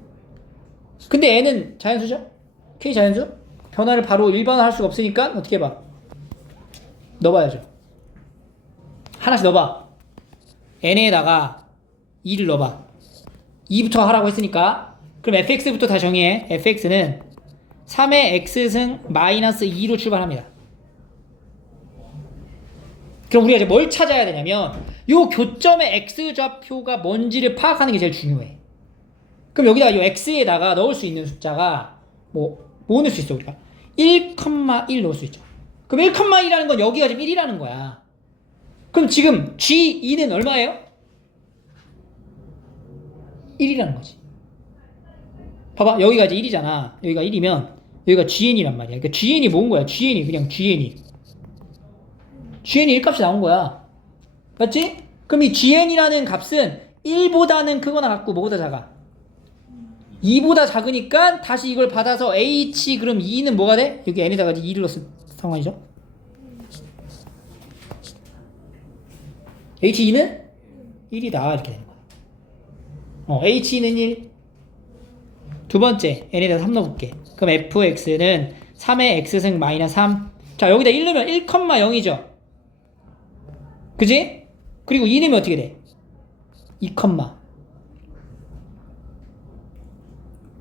근데 N은 자연수죠? K 자연수? 변화를 바로 일반화할 수가 없으니까 어떻게 해봐? 넣어봐야죠. 하나씩 넣어봐. N에다가 2를 넣어봐. 2부터 하라고 했으니까. 그럼 fx부터 다 정의해. fx는 3의 x승 마이너스 2로 출발합니다. 그럼 우리가 이제 뭘 찾아야 되냐면 요 교점의 x좌표가 뭔지를 파악하는 게 제일 중요해. 그럼 여기다가 요 x에다가 넣을 수 있는 숫자가 뭐 넣을 수 있어 우리가? 1,1 넣을 수 있죠. 그럼 1,1이라는 건 여기가 지금 1이라는 거야. 그럼 지금 G2는 얼마예요? 1이라는 거지. 봐봐, 여기가 이제 1이잖아. 여기가 1이면 여기가 GN이란 말이야. 그러니까 GN이 뭔 거야? GN이 그냥 GN이 1값이 나온 거야. 맞지? 그럼 이 GN이라는 값은 1보다는 크거나 같고 뭐보다 작아? 2보다 작으니까 다시 이걸 받아서 H 그럼 2는 뭐가 돼? 여기 N에다가 2를 넣었을 상황이죠. H2는 1이다 이렇게 되는 거야. H2는 1. 두 번째 N에다가 3 넣어볼게. 그럼 fx는 3의 x승 마이너스 3. 자 여기다 1 넣으면 1,0이죠. 그지? 그리고 2 넣으면 어떻게 돼? 2,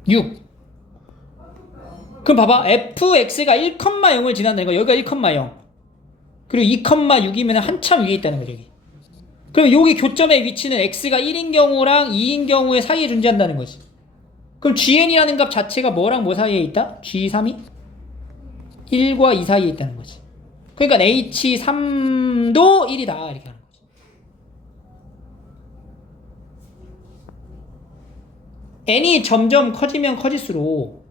6. 그럼 봐봐. fx가 1,0을 지난다는 거. 여기가 1,0. 그리고 2,6이면 한참 위에 있다는 거죠. 여기. 그럼 여기 교점의 위치는 x가 1인 경우랑 2인 경우의 사이에 존재한다는 거지. 그럼 GN이라는 값 자체가 뭐랑 뭐 사이에 있다? G3이 1과 2 사이에 있다는 거지. 그러니까 H3도 1이다 이렇게 하는 거지. N이 점점 커지면 커질수록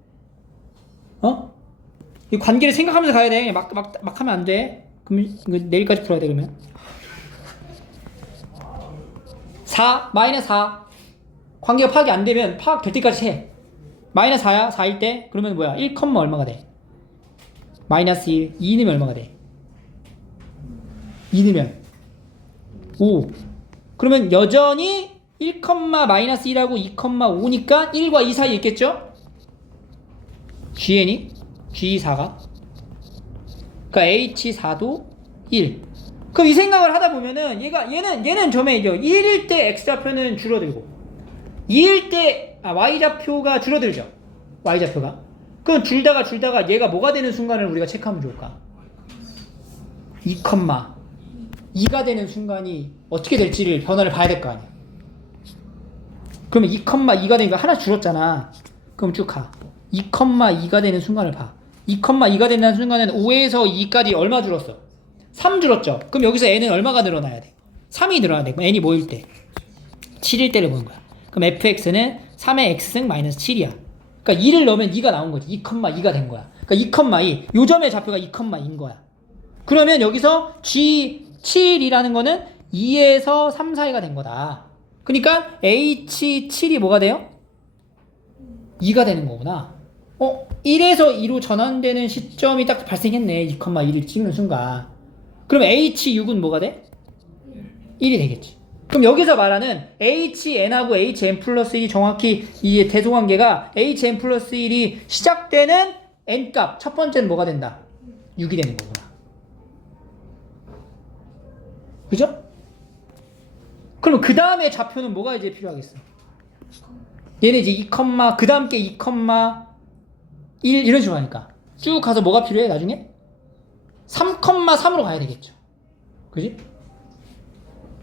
이 관계를 생각하면서 가야 돼. 막 하면 안 돼. 그럼 내일까지 풀어야 돼 그러면. 4 마이너스 4 관계가 파악이 안 되면 파악될 때까지 해. 마이너스 4야? 4일 때? 그러면 뭐야? 1, 얼마가 돼? 마이너스 1. 2 넣으면 얼마가 돼? 2 넣으면 5. 그러면 여전히 1, 마이너스 1하고 2, 5니까 1과 2 사이에 있겠죠? GN이? G4가? 그러니까 H4도 1. 그럼 이 생각을 하다 보면은 얘는 점에 이겨. 1일 때 X좌표는 줄어들고 2일 때 Y좌표가 줄어들죠. Y좌표가. 그럼 줄다가 얘가 뭐가 되는 순간을 우리가 체크하면 좋을까? 2, 2가 되는 순간이 어떻게 될지를 변화를 봐야 될 거 아니야. 그러면 2, 2가 되니까 하나 줄었잖아. 그럼 쭉 가. 2, 2가 되는 순간을 봐. 2, 2가 되는 순간은 5에서 2까지 얼마 줄었어? 3 줄었죠. 그럼 여기서 n은 얼마가 늘어나야 돼? 3이 늘어나야 돼. 그럼 n이 뭐일 때? 7일 때를 보는 거야. 그럼 fx는 3의 x승 마이너스 7이야. 그러니까 2를 넣으면 2가 나온 거지. 2, 2가 된 거야. 그러니까 2,2. 요 점의 좌표가 2, 2인 거야. 그러면 여기서 G7이라는 거는 2에서 3 사이가 된 거다. 그러니까 H7이 뭐가 돼요? 2가 되는 거구나. 1에서 2로 전환되는 시점이 딱 발생했네. 2, 2를 찍는 순간. 그럼 H6은 뭐가 돼? 1이 되겠지. 그럼 여기서 말하는 HN하고 HN 플러스 1이 정확히 이 대소관계가 HN 플러스 1이 시작되는 N값 첫 번째는 뭐가 된다? 6이 되는 거구나. 그죠? 그럼 그 다음에 좌표는 뭐가 이제 필요하겠어? 얘는 이제 2, 그 다음 게 2, 1 이런 식으로 하니까 쭉 가서 뭐가 필요해 나중에? 3,3으로 가야 되겠죠. 그지?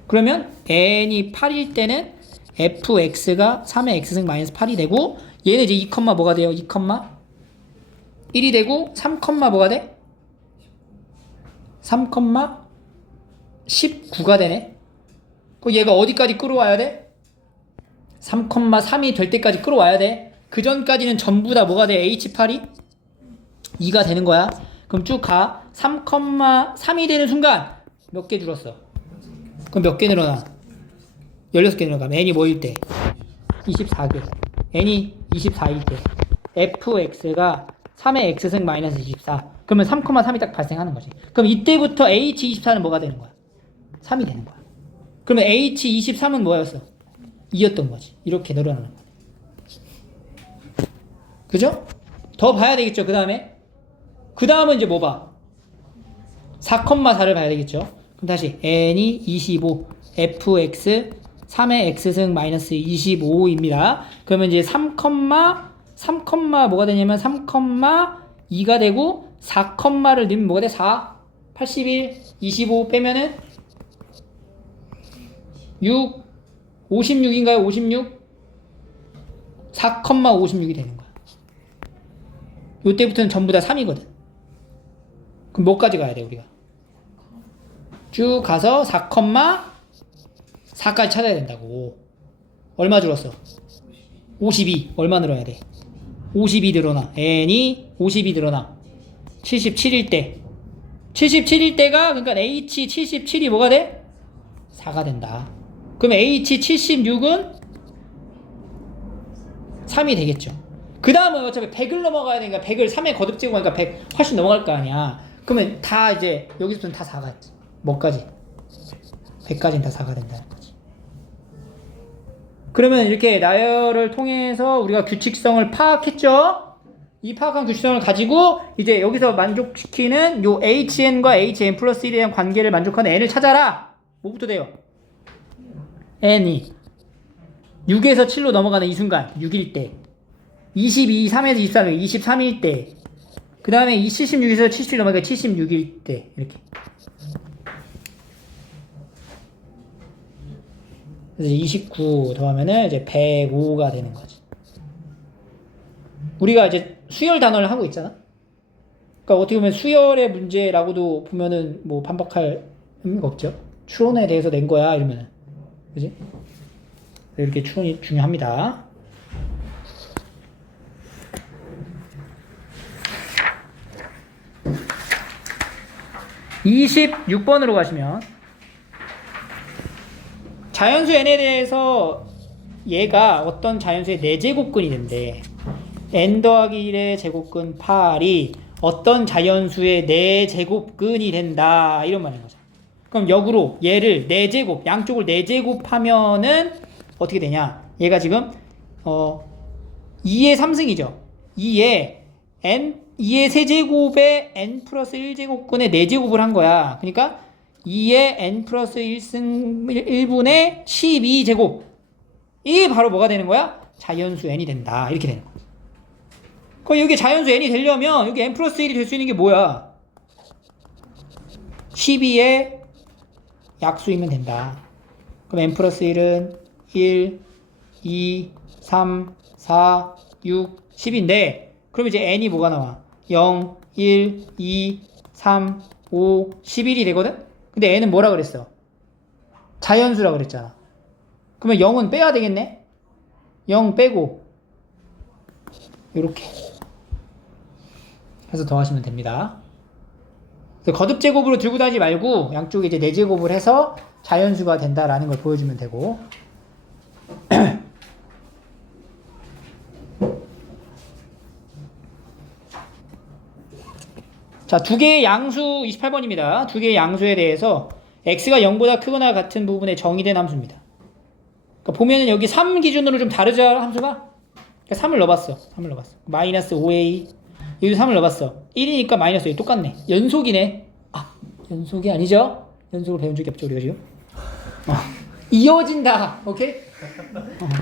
그러면 n이 8일 때는 fx가 3의 x승 마이너스 8이 되고 얘는 이제 2, 뭐가 돼요? 2, 1이 되고 3, 뭐가 돼? 3, 19가 되네. 그럼 얘가 어디까지 끌어와야 돼? 3, 3이 될 때까지 끌어와야 돼. 그 전까지는 전부 다 뭐가 돼? H8이 2가 되는 거야. 그럼 쭉 가. 3, 3이 되는 순간 몇 개 줄었어? 그럼 몇 개 늘어나? 16개 늘어나. n이 뭐일 때? 24개. n이 24일 때 fx가 3의 x승 마이너스 24. 그러면 3,3이 딱 발생하는 거지. 그럼 이때부터 H24는 뭐가 되는 거야? 3이 되는 거야. 그러면 H23은 뭐였어? 2였던 거지. 이렇게 늘어나는 거야. 그죠? 더 봐야 되겠죠, 그 다음에? 그 다음은 이제 뭐 봐? 4,4를 봐야 되겠죠? 그럼 다시 n이 25, fx 3의 x승 마이너스 25입니다. 그러면 이제 3, 뭐가 되냐면 3,2가 되고 4,를 넣으면 뭐가 돼? 4, 81, 25 빼면은 6, 56인가요? 56? 4,56이 되는 거야. 요때부터는 전부 다 3이거든. 그럼 뭐까지 가야 돼, 우리가? 쭉 가서 4,4까지 찾아야 된다고. 얼마 줄었어? 52. 얼마 늘어야 돼? 52 늘어나. n이 52 늘어나. 77일 때. 77일 때가, 그러니까 h77이 뭐가 돼? 4가 된다. 그럼 h76은 3이 되겠죠. 그 다음은 어차피 100을 넘어가야 되니까 100을 3에 거듭지고 하니까 100 훨씬 넘어갈 거 아니야. 그러면 다 이제 여기서부터는 다 4가 있지. 뭐까지? 100까지는 다 4가 된다는 거지. 그러면 이렇게 나열을 통해서 우리가 규칙성을 파악했죠? 이 파악한 규칙성을 가지고 이제 여기서 만족시키는 요 HN과 HN 플러스 1에 대한 관계를 만족하는 N을 찾아라. 뭐부터 돼요? N이 6에서 7로 넘어가는 이 순간 6일 때 22, 3에서 23, 23일 때 그 다음에 76에서 77 넘어가니까 76일 때 이렇게. 그래서 29 더하면은 이제 105가 되는 거지. 우리가 이제 수열 단원을 하고 있잖아. 그러니까 어떻게 보면 수열의 문제라고도 보면은 뭐 반박할 의미가 없죠. 추론에 대해서 낸 거야 이러면은, 그지? 이렇게 추론이 중요합니다. (26번으로) 가시면 자연수 n에 대해서 얘가 어떤 자연수의 4제곱근이 된대. n 더하기 1의 제곱근 8이 어떤 자연수의 4제곱근이 된다, 이런 말인 거죠. 그럼 역으로 얘를 4제곱, 양쪽을 4제곱 하면은 어떻게 되냐? 얘가 지금 2의 3승이죠. 2의 세제곱에 n 플러스 1제곱근의 4제곱을 한 거야. 그러니까 2의 n 플러스 1승 1분의 12제곱. 이게 바로 뭐가 되는 거야? 자연수 n이 된다. 이렇게 되는 거야. 그럼 여기 자연수 n이 되려면 여기 n 플러스 1이 될 수 있는 게 뭐야? 12의 약수이면 된다. 그럼 n 플러스 1은 1, 2, 3, 4, 6, 10인데 그럼 이제 n이 뭐가 나와? 0, 1, 2, 3, 5, 11이 되거든? 근데 n은 뭐라 그랬어? 자연수라 그랬잖아. 그러면 0은 빼야 되겠네? 0 빼고 요렇게 해서 더하시면 됩니다. 거듭 제곱으로 들고 다니지 말고 양쪽에 이제 4제곱을 해서 자연수가 된다라는 걸 보여주면 되고. 자, 두 개의 양수 28번입니다. 두 개의 양수에 대해서 x가 0보다 크거나 같은 부분에 정의된 함수입니다. 그러니까 보면은 여기 3 기준으로 좀 다르죠, 함수가? 그러니까 3을 넣어봤어. 마이너스 5a. 여기도 3을 넣어봤어. 1이니까 마이너스 2 똑같네. 연속이네. 아, 연속이 아니죠? 연속을 배운 적이 없죠, 우리가 지금? 이어진다. 오케이?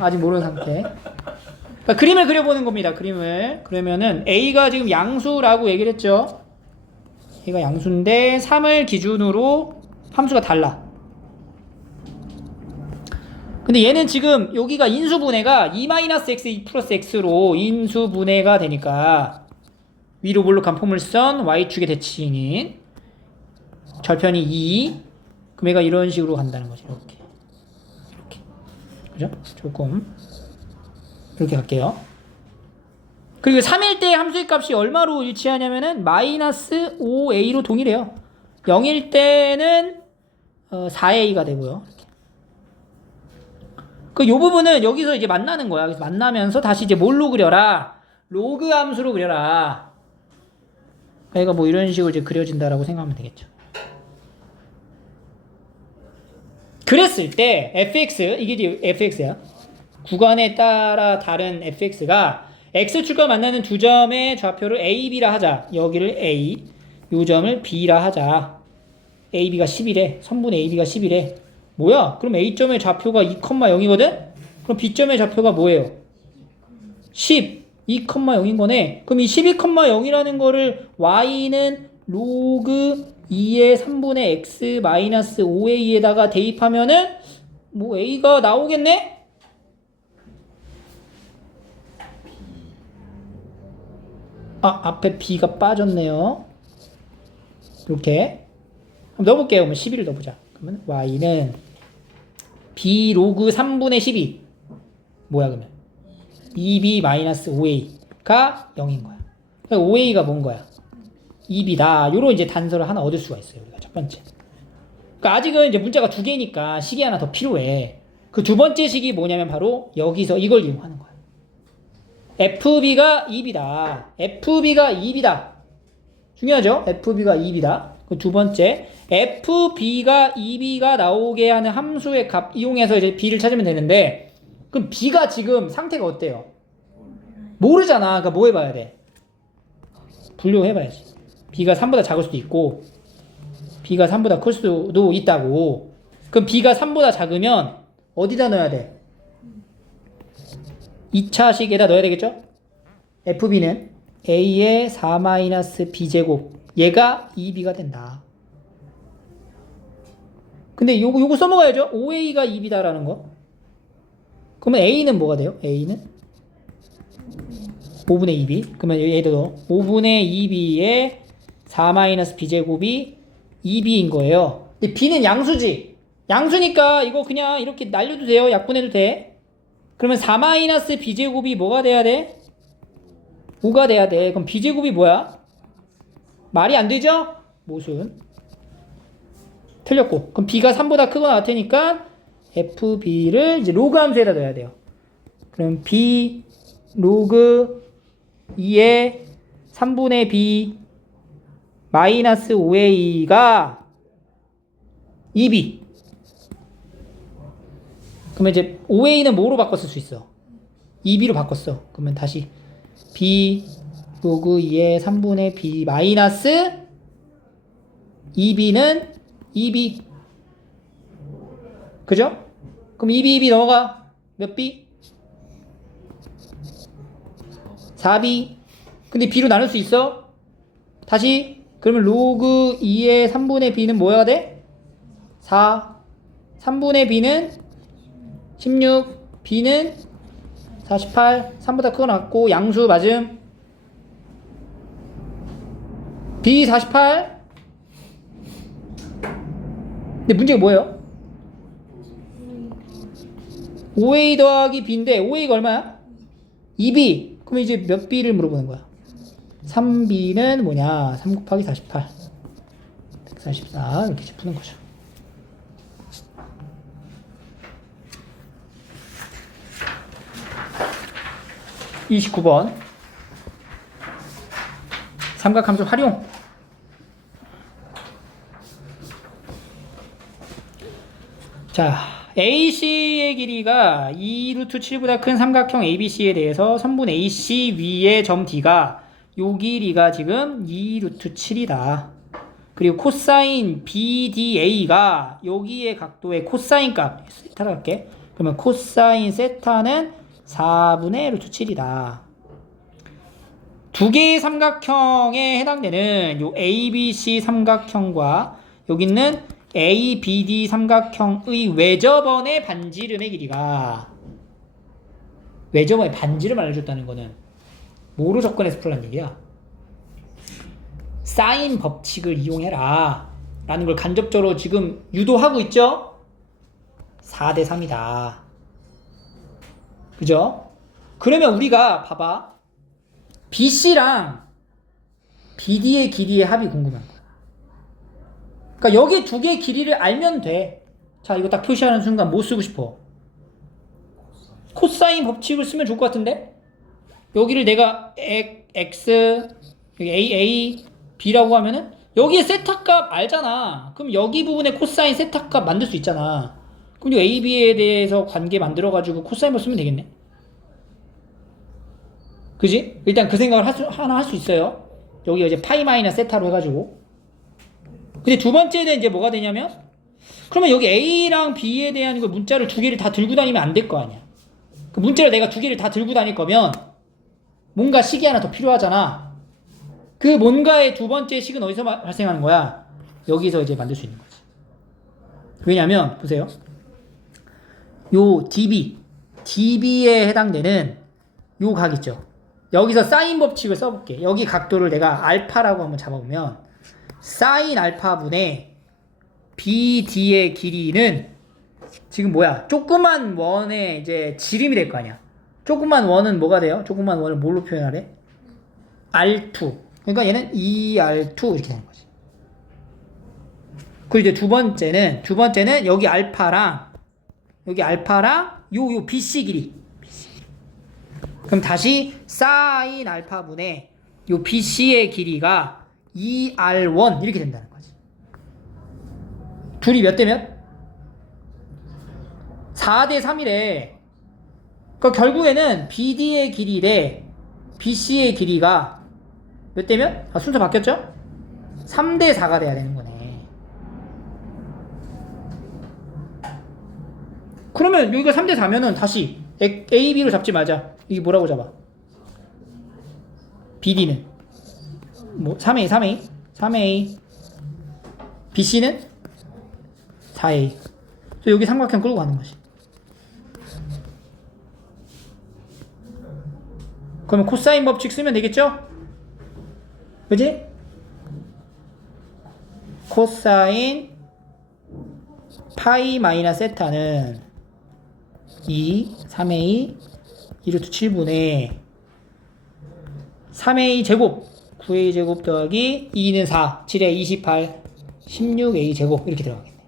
아직 모르는 상태. 그러니까 그림을 그려보는 겁니다. 그림을. 그러면은 a가 지금 양수라고 얘기를 했죠. 얘가 양수인데 3을 기준으로 함수가 달라. 근데 얘는 지금 여기가 인수분해가 2-x 2 플러스 x로 인수분해가 되니까 위로 볼록한 포물선 y축의 대칭인 절편이 2. 그럼 얘가 이런 식으로 간다는 거죠. 이렇게. 그죠? 조금 이렇게 갈게요. 그리고 3일 때 함수의 값이 얼마로 일치하냐면은 마이너스 5a로 동일해요. 0일 때는 4a가 되고요. 요 부분은 여기서 이제 만나는 거야. 그래서 만나면서 다시 이제 뭘로 그려라? 로그 함수로 그려라. 얘가 뭐 이런 식으로 이제 그려진다라고 생각하면 되겠죠. 그랬을 때 fx 이게 이제 fx야. 구간에 따라 다른 fx가 x축과 만나는 두 점의 좌표를 a, b라 하자. 여기를 a, 요 점을 b라 하자. a, b가 10이래. 선분 a, b가 10이래. 뭐야? 그럼 a점의 좌표가 2,0이거든? 그럼 b점의 좌표가 뭐예요? 10, 2,0인 거네. 그럼 이 12,0이라는 거를 y는 로그 2의 3분의 x 마이너스 5a에다가 대입하면은 뭐 a가 나오겠네? 앞에 b가 빠졌네요. 이렇게 한번 넣어볼게요. 그러면 12를 넣어보자. 그러면 y는 b 로그 3분의 12 뭐야 그러면 2b 마이너스 5a가 0인 거야. 그러니까 5a가 뭔 거야? 2b다. 요런 이제 단서를 하나 얻을 수가 있어요. 우리가 첫 번째. 그러니까 아직은 이제 문자가 두 개니까 식이 하나 더 필요해. 그 두 번째 식이 뭐냐면 바로 여기서 이걸 이용하는 거야. fb가 2b다. fb가 2b다. 중요하죠? fb가 2b다. 그 두 번째, fb가 2b가 나오게 하는 함수의 값 이용해서 이제 b를 찾으면 되는데, 그럼 b가 지금 상태가 어때요? 모르잖아. 그러니까 뭐 해봐야 돼? 분류해봐야지. b가 3보다 작을 수도 있고, b가 3보다 클 수도 있다고. 그럼 b가 3보다 작으면 어디다 넣어야 돼? 2차식에다 넣어야 되겠죠? fb는 a의 4-b제곱 얘가 2b가 된다. 근데 요거 써먹어야죠. 5a가 2b다라는 거. 그러면 a는 뭐가 돼요? a는 5분의 2b. 그러면 얘도 5분의 2b의 4-b제곱이 2b인 거예요. 근데 b는 양수지. 양수니까 이거 그냥 이렇게 날려도 돼요. 약분해도 돼. 그러면 4-b제곱이 뭐가 돼야 돼? 5가 돼야 돼. 그럼 b제곱이 뭐야? 말이 안 되죠? 모순. 틀렸고. 그럼 b가 3보다 크거나 같으니까 fb를 이제 로그 함수에다 넣어야 돼요. 그럼 b 로그 2의 3분의 b 마이너스 5a가 2b. 그러면 이제 5a는 뭐로 바꿨을 수 있어? 2b로 바꿨어. 그러면 다시 b 로그 2의 3분의 b 마이너스 2b는 2b. 그죠? 그럼 2b 넘어가. 몇 b? 4b. 근데 b로 나눌 수 있어? 다시 그러면 로그 2의 3분의 b는 뭐가 돼? 4. 3분의 b는 16. b는 48. 3보다 크거나 같고 양수 맞음. b 48. 근데 문제가 뭐예요? 5a 더하기 b인데 5a가 얼마야? 2b. 그럼 이제 몇 b를 물어보는 거야? 3b는 뭐냐? 3 곱하기 48. 144. 이렇게 푸는 거죠. (29번) 삼각함수 활용. 자, AC의 길이가 2루트 7보다 큰 삼각형 ABC에 대해서 선분 AC 위의 점 D가 요 길이가 지금 2루트 7이다. 그리고 코사인 BDA가 여기의 각도의 코사인 값 세타로 할게. 그러면 코사인 세타는 4분의 루트 7이다. 두 개의 삼각형에 해당되는 요 ABC 삼각형과 여기 있는 ABD 삼각형의 외접원의 반지름의 길이가, 외접원의 반지름을 알려줬다는 거는 뭐로 접근해서 풀란 얘기야? 사인 법칙을 이용해라 라는 걸 간접적으로 지금 유도하고 있죠? 4대 3이다. 그죠? 그러면 우리가 봐봐. BC랑 BD의 길이의 합이 궁금한 거야. 그러니까 여기 두 개의 길이를 알면 돼. 자, 이거 딱 표시하는 순간 뭐 쓰고 싶어? 코사인 법칙을 쓰면 좋을 것 같은데? 여기를 내가 X, 여기 AA, B라고 하면은 여기에 세타값 알잖아. 그럼 여기 부분에 코사인 세타값 만들 수 있잖아. 그럼 이 A, B에 대해서 관계 만들어가지고 코사인을 쓰면 되겠네. 그지? 일단 그 생각을 하나 할 수 있어요. 여기 이제 파이 마이너스 세타로 해가지고. 근데 두 번째는 이제 뭐가 되냐면, 그러면 여기 A랑 B에 대한 그 문자를 두 개를 다 들고 다니면 안 될 거 아니야. 그 문자를 내가 두 개를 다 들고 다닐 거면 뭔가 식이 하나 더 필요하잖아. 그 뭔가의 두 번째 식은 어디서 발생하는 거야? 여기서 이제 만들 수 있는 거지. 왜냐면 보세요. 요 DB에 해당되는 요 각 있죠. 여기서 사인 법칙을 써볼게. 여기 각도를 내가 알파라고 한번 잡아보면 사인 알파분의 BD의 길이는 지금 뭐야? 조그만 원의 이제 지름이 될 거 아니야. 조그만 원은 뭐가 돼요? 조그만 원을 뭘로 표현하래? R2. 그러니까 얘는 2R2 이렇게 되는 거지. 그리고 이제 두 번째는 여기 알파랑 요 BC 길이. 그럼 다시 사인 알파분의 요 BC의 길이가 2R1 이렇게 된다는 거지. 둘이 몇 대 몇? 4대 3이래. 그러니까 결국에는 BD의 길이 대 BC의 길이가 몇 대 몇? 아, 순서 바뀌었죠? 3대 4가 돼야 되는 거네. 그러면 여기가 3대 4면은 다시 A, B로 잡지 말자. 이게 뭐라고 잡아? BD는 뭐 3A BC는 4A. 그래서 여기 삼각형 끌고 가는 거지. 그러면 코사인 법칙 쓰면 되겠죠? 그지? 코사인 파이 마이너스 세타는 3A 2루트 7분의 3A 제곱 9A 제곱 더하기 2는 4 7에 28 16A 제곱 이렇게 들어가겠네.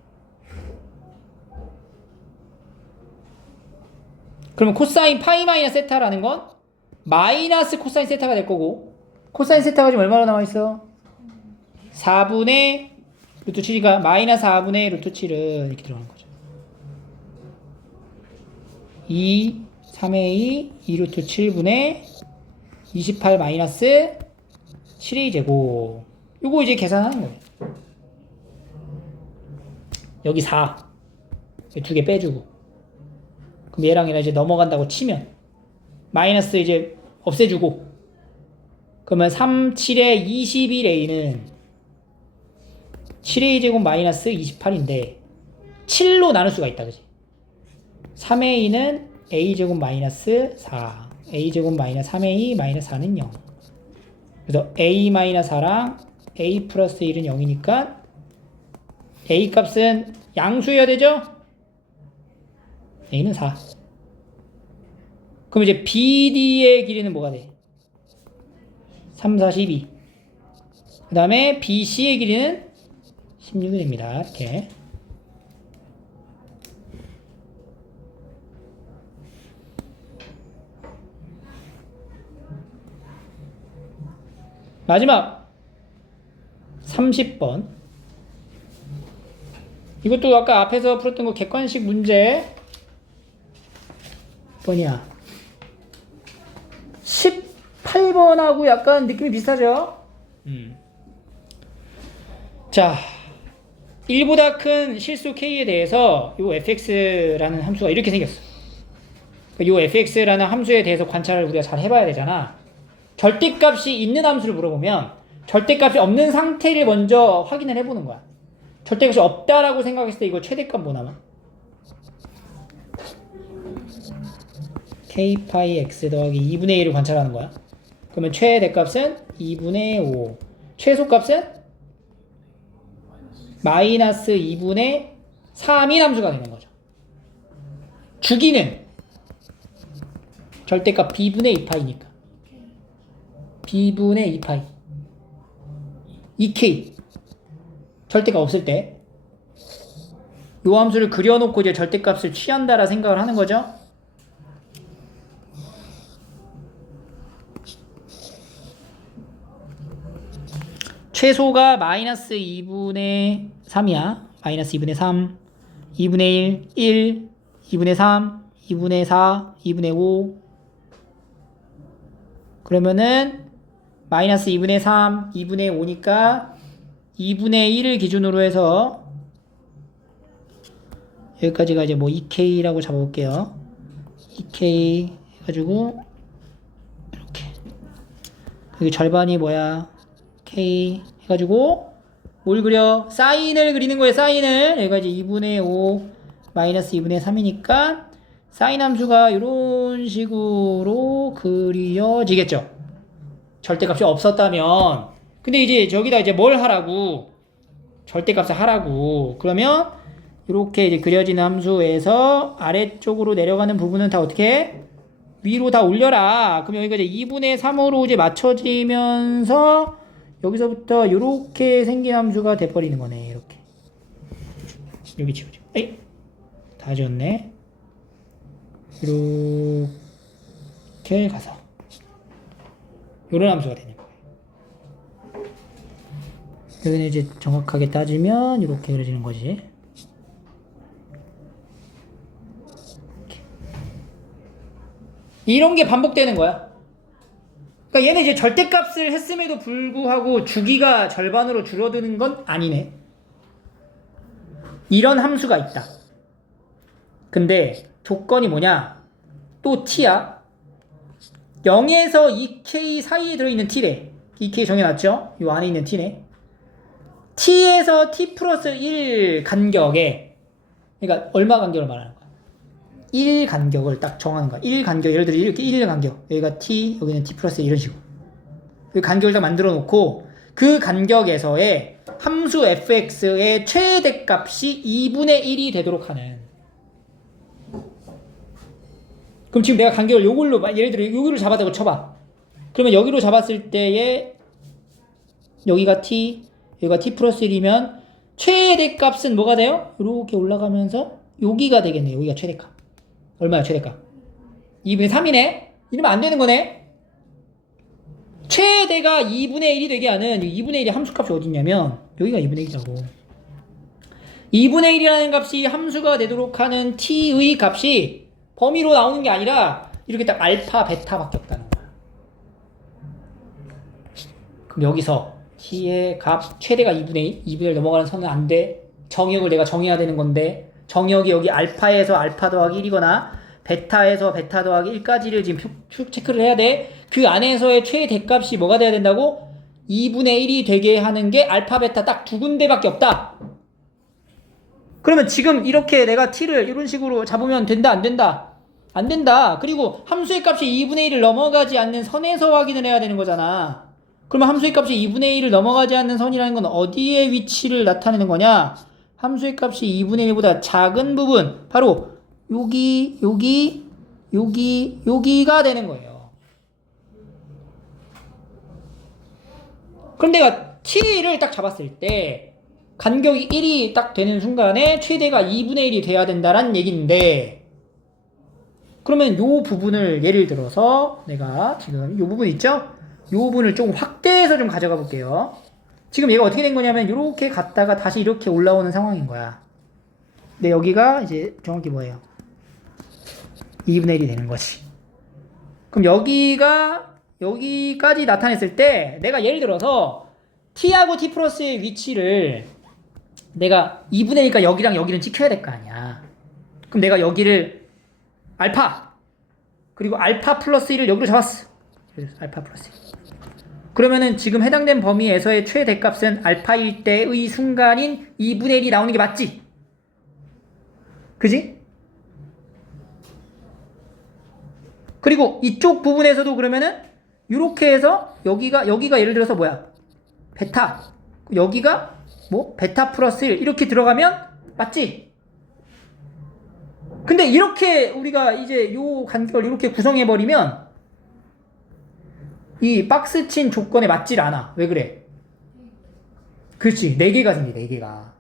그러면 코사인 파이 마이너스 세타라는 건 마이너스 코사인 세타가 될 거고, 코사인 세타가 지금 얼마나 남아있어? 4분의 루트 7이니까 마이너스 4분의 루트 7은 이렇게 들어가는 거죠. 3A 2루트 7분의 28 마이너스 7A 제곱. 요거 이제 계산하는 거예요. 여기 4 두 개 빼주고, 그럼 얘랑 이제 넘어간다고 치면 마이너스 이제 없애주고, 그러면 3, 7에 21A는 7A 제곱 마이너스 28인데 7로 나눌 수가 있다, 그지? 3A는 A 제곱 마이너스 4, A 제곱 마이너스 3A 마이너스 4는 0. 그래서 A 마이너스 4랑 A 플러스 1은 0이니까 A 값은 양수여야 되죠? A는 4. 그럼 이제 BD의 길이는 뭐가 돼? 3, 4, 12. 그 다음에 BC의 길이는 16이 됩니다. 이렇게. 마지막 30번. 이것도 아까 앞에서 풀었던 거 객관식 문제 뭐냐, 18번하고 약간 느낌이 비슷하죠? 자, 1보다 큰 실수 K에 대해서 요 fx라는 함수가 이렇게 생겼어. 요 fx라는 함수에 대해서 관찰을 우리가 잘 해봐야 되잖아. 절대값이 있는 함수를 물어보면 절대값이 없는 상태를 먼저 확인을 해보는 거야. 절대값이 없다라고 생각했을 때 이거 최대값 뭐 남아? k 파이 x 더하기 2분의 1을 관찰하는 거야. 그러면 최대값은 2분의 5, 최소값은 마이너스 2분의 3인 함수가 되는 거죠. 주기는 절대값 b분의 2파이니까 b분의 2파이 2k. 절대가 없을 때 요 함수를 그려놓고 이제 절대값을 취한다라 생각을 하는 거죠. 최소가 마이너스 2분의 3이야. 마이너스 2분의 3, 2분의 1, 2분의 3, 2분의 4, 2분의 5. 그러면은 마이너스 2분의 3, 2분의 5니까 2분의 1을 기준으로 해서 여기까지가 이제 뭐 2K라고 잡아볼게요. 2K 해가지고 이렇게 여기 절반이 뭐야? K 해가지고 뭘 그려? 사인을 그리는 거예요. 사인을. 여기가 이제 2분의 5 마이너스 2분의 3이니까 사인 함수가 이런 식으로 그려지겠죠. 절대값이 없었다면. 근데 이제 저기다 이제 뭘 하라고? 절대값을 하라고. 그러면 이렇게 이제 그려진 함수에서 아래쪽으로 내려가는 부분은 다 어떻게 해? 위로 다 올려라. 그럼 여기가 이제 2분의 3으로 이제 맞춰지면서 여기서부터 이렇게 생긴 함수가 돼버리는 거네. 이렇게. 여기 지우죠. 에이, 다 지웠네. 이렇게 가서 이런 함수가 되는 거예요. 여기는 이제 정확하게 따지면 이렇게 그려지는 거지. 이런 게 반복되는 거야. 그러니까 얘는 이제 절대값을 했음에도 불구하고 주기가 절반으로 줄어드는 건 아니네. 이런 함수가 있다. 근데 조건이 뭐냐? 또 t야. 0에서 2k 사이에 들어있는 t래. 2k 정해놨죠? 이 안에 있는 t네. t에서 t 플러스 1 간격에, 그러니까 얼마 간격을 말하는 거야? 1 간격을 딱 정하는 거야. 1 간격, 예를 들어 이렇게 1 간격, 여기가 t, 여기는 t 플러스 이런 식으로 그 간격을 딱 만들어 놓고 그 간격에서의 함수 fx의 최대값이 2분의 1이 되도록 하는. 그럼 지금 내가 간격을 요걸로, 예를 들어 여기로 잡았다고 쳐봐. 그러면 여기로 잡았을 때에 여기가 t, 여기가 t 플러스 1이면 최대값은 뭐가 돼요? 이렇게 올라가면서 여기가 되겠네. 여기가 최대값. 얼마야 최대값? 2분의 3이네? 이러면 안 되는 거네? 최대가 2분의 1이 되게 하는 2분의 1의 함수값이 어디 있냐면 여기가 2분의 1이라고. 2분의 1이라는 값이 함수가 되도록 하는 t의 값이 범위로 나오는 게 아니라 이렇게 딱 알파, 베타밖에 없다는 거야. 그럼 여기서 t의 값 최대가 2분의 1, 2분의 1 넘어가는 선은 안 돼. 정역을 내가 정해야 되는 건데 정역이 여기 알파에서 알파 더하기 1이거나 베타에서 베타 더하기 1까지를 지금 체크를 해야 돼. 그 안에서의 최대값이 뭐가 돼야 된다고? 2분의 1이 되게 하는 게 알파, 베타 딱 두 군데밖에 없다. 그러면 지금 이렇게 내가 t를 이런 식으로 잡으면 된다, 안 된다? 안 된다. 그리고 함수의 값이 2분의 1을 넘어가지 않는 선에서 확인을 해야 되는 거잖아. 그러면 함수의 값이 2분의 1을 넘어가지 않는 선이라는 건 어디에 위치를 나타내는 거냐? 함수의 값이 2분의 1보다 작은 부분, 바로 여기, 여기, 여기, 여기가 되는 거예요. 그럼 내가 t를 딱 잡았을 때 간격이 1이 딱 되는 순간에 최대가 2분의 1이 돼야 된다는 얘기인데, 그러면 요 부분을 예를 들어서 내가 지금 요 부분 있죠? 요 부분을 좀 확대해서 좀 가져가 볼게요. 지금 얘가 어떻게 된 거냐면 이렇게 갔다가 다시 이렇게 올라오는 상황인 거야. 근데 여기가 이제 정확히 뭐예요? 2분의 1이 되는 거지. 그럼 여기가 여기까지 나타냈을 때 내가 예를 들어서 t하고 t 플러스의 위치를 내가 2분의 1이니까 여기랑 여기는 찍혀야 될 거 아니야. 그럼 내가 여기를 알파 그리고 알파 플러스 1을 여기로 잡았어. 알파 플러스 1. 그러면은 지금 해당된 범위에서의 최대값은 알파일 때의 순간인 2분의 1이 나오는 게 맞지? 그지? 그리고 이쪽 부분에서도 그러면은 이렇게 해서 여기가 예를 들어서 뭐야? 베타. 여기가 뭐? 베타 플러스 1 이렇게 들어가면 맞지? 근데 이렇게 우리가 이제 요 간격을 이렇게 구성해버리면 이 박스 친 조건에 맞질 않아. 왜 그래? 그렇지. 4개가 생겨, 4개가.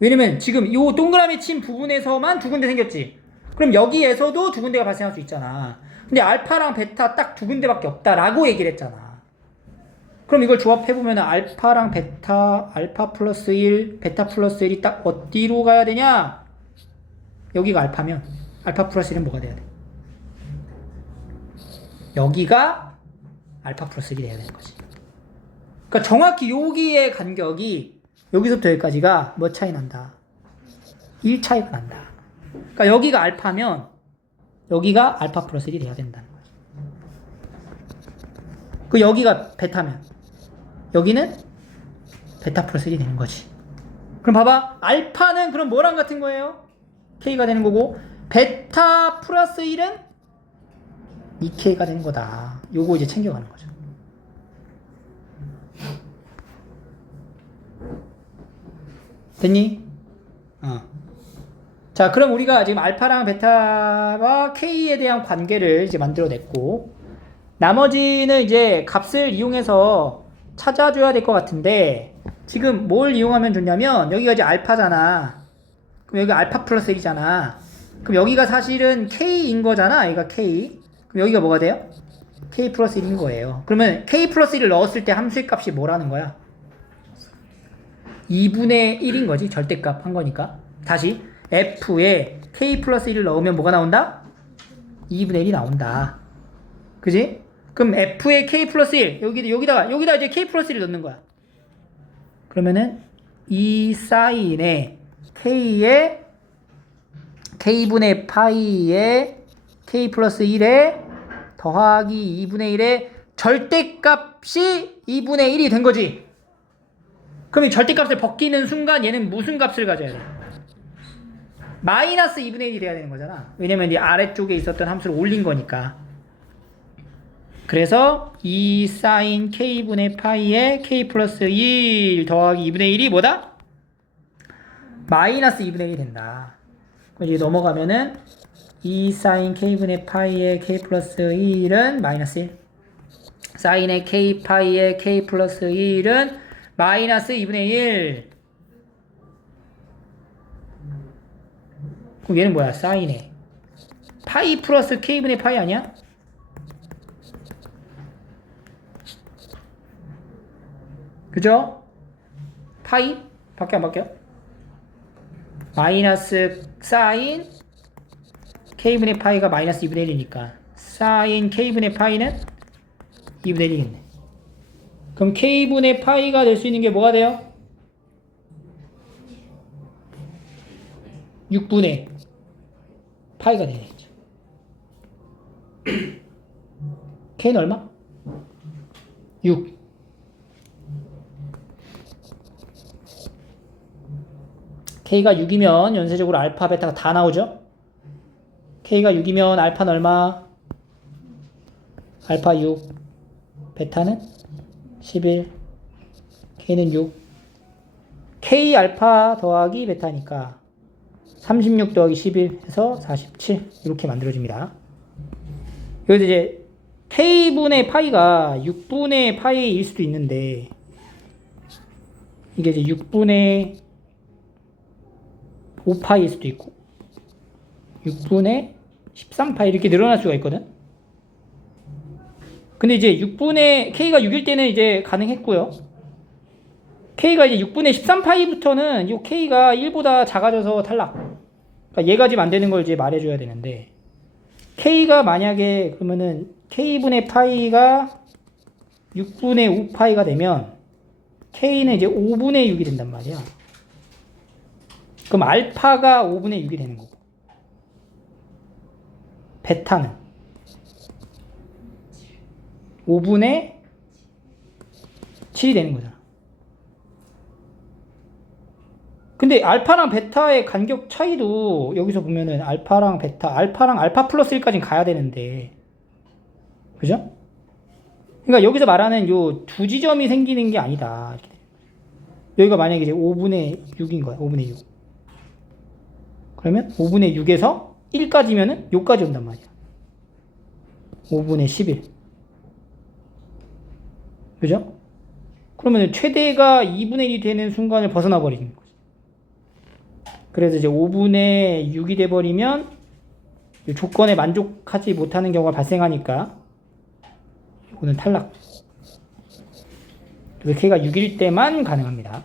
왜냐면 지금 요 동그라미 친 부분에서만 두 군데 생겼지. 그럼 여기에서도 두 군데가 발생할 수 있잖아. 근데 알파랑 베타 딱 두 군데밖에 없다라고 얘기를 했잖아. 그럼 이걸 조합해보면 알파랑 베타, 알파 플러스 1, 베타 플러스 1이 딱 어디로 가야 되냐? 여기가 알파면 알파 플러스 1은 뭐가 돼야 돼? 여기가 알파 플러스 1이 돼야 되는 거지. 그러니까 정확히 여기의 간격이 여기서부터 여기까지가 몇 차이 난다? 1 차이가 난다. 그러니까 여기가 알파면 여기가 알파 플러스 1이 돼야 된다는 거지. 그 여기가 베타면 여기는 베타 플러스 1이 되는 거지. 그럼 봐봐. 알파는 그럼 뭐랑 같은 거예요? K가 되는 거고 베타 플러스 1은 2K가 되는 거다. 요거 이제 챙겨가는 거죠. 됐니? 자, 그럼 우리가 지금 알파랑 베타와 K에 대한 관계를 이제 만들어냈고, 나머지는 이제 값을 이용해서 찾아줘야 될 것 같은데, 지금 뭘 이용하면 좋냐면, 여기가 이제 알파잖아. 그럼 여기가 알파 플러스 1이잖아. 그럼 여기가 사실은 K인 거잖아. 여기가 K. 그럼 여기가 뭐가 돼요? K 플러스 1인 거예요. 그러면 K 플러스 1을 넣었을 때 함수의 값이 뭐라는 거야? 2분의 1인 거지. 절대값 한 거니까. 다시 F에 K 플러스 1을 넣으면 뭐가 나온다? 2분의 1이 나온다. 그지? 그럼 F에 K 플러스 1 여기다 이제 K 플러스 1을 넣는 거야. 그러면은 이 사인에 K에 K분의 파이에 K 플러스 1에 더하기 2분의 1에 절대값이 2분의 1이 된 거지. 그럼 이 절대값을 벗기는 순간 얘는 무슨 값을 가져야 돼? 마이너스 2분의 1이 돼야 되는 거잖아. 왜냐면 이 아래쪽에 있었던 함수를 올린 거니까. 그래서 2 사인 K분의 파이에 K 플러스 1 더하기 2분의 1이 뭐다? 마이너스 2분의 1이 된다. 그럼 이제 넘어가면은 2 사인 K분의 파이에 K 플러스 1은 마이너스 1. 사인의 K 파이에 K 플러스 1은 마이너스 2분의 1. 그럼 얘는 뭐야? 사인의 파이 플러스 K분의 파이 아니야? 그죠? 파이? 밖에 안 바뀌어? 마이너스 사인 K분의 파이가 마이너스 2분의 1이니까 사인 K분의 파이는 2분의 1이겠네. 그럼 K분의 파이가 될 수 있는 게 뭐가 돼요? 6분의 파이가 되겠죠. K는 얼마? 6. K가 6이면 연쇄적으로 알파, 베타가 다 나오죠? K가 6이면 알파는 얼마? 알파 6, 베타는 11, K는 6. K 알파 더하기 베타니까 36 더하기 11 해서 47 이렇게 만들어집니다. 여기서 이제 K분의 파이가 6분의 파이일 수도 있는데 이게 이제 6분의 5파이일 수도 있고 6분의 13파이 이렇게 늘어날 수가 있거든. 근데 이제 6분의 K가 6일 때는 이제 가능했고요. K가 이제 6분의 13파이부터는 이 K가 1보다 작아져서 탈락. 그러니까 얘가 지금 안 되는 걸 이제 말해줘야 되는데 K가 만약에 그러면은 K분의 파이가 6분의 5파이가 되면 K는 이제 5분의 6이 된단 말이야. 그럼 알파가 5분의 6이 되는 거고 베타는 5분의 7이 되는 거잖아. 근데 알파랑 베타의 간격 차이도 여기서 보면은 알파랑 베타, 알파랑 알파 플러스 1까지는 가야 되는데 그죠? 그러니까 여기서 말하는 요 두 지점이 생기는 게 아니다. 여기가 만약에 이제 5분의 6인 거야. 5분의 6. 그러면 5분의 6에서 1까지면은 요까지 온단 말이야. 5분의 11. 그죠? 그러면 최대가 2분의 1이 되는 순간을 벗어나 버리는 거지. 그래서 이제 5분의 6이 돼버리면 조건에 만족하지 못하는 경우가 발생하니까 이거는 탈락. 그래서 k가 6일 때만 가능합니다.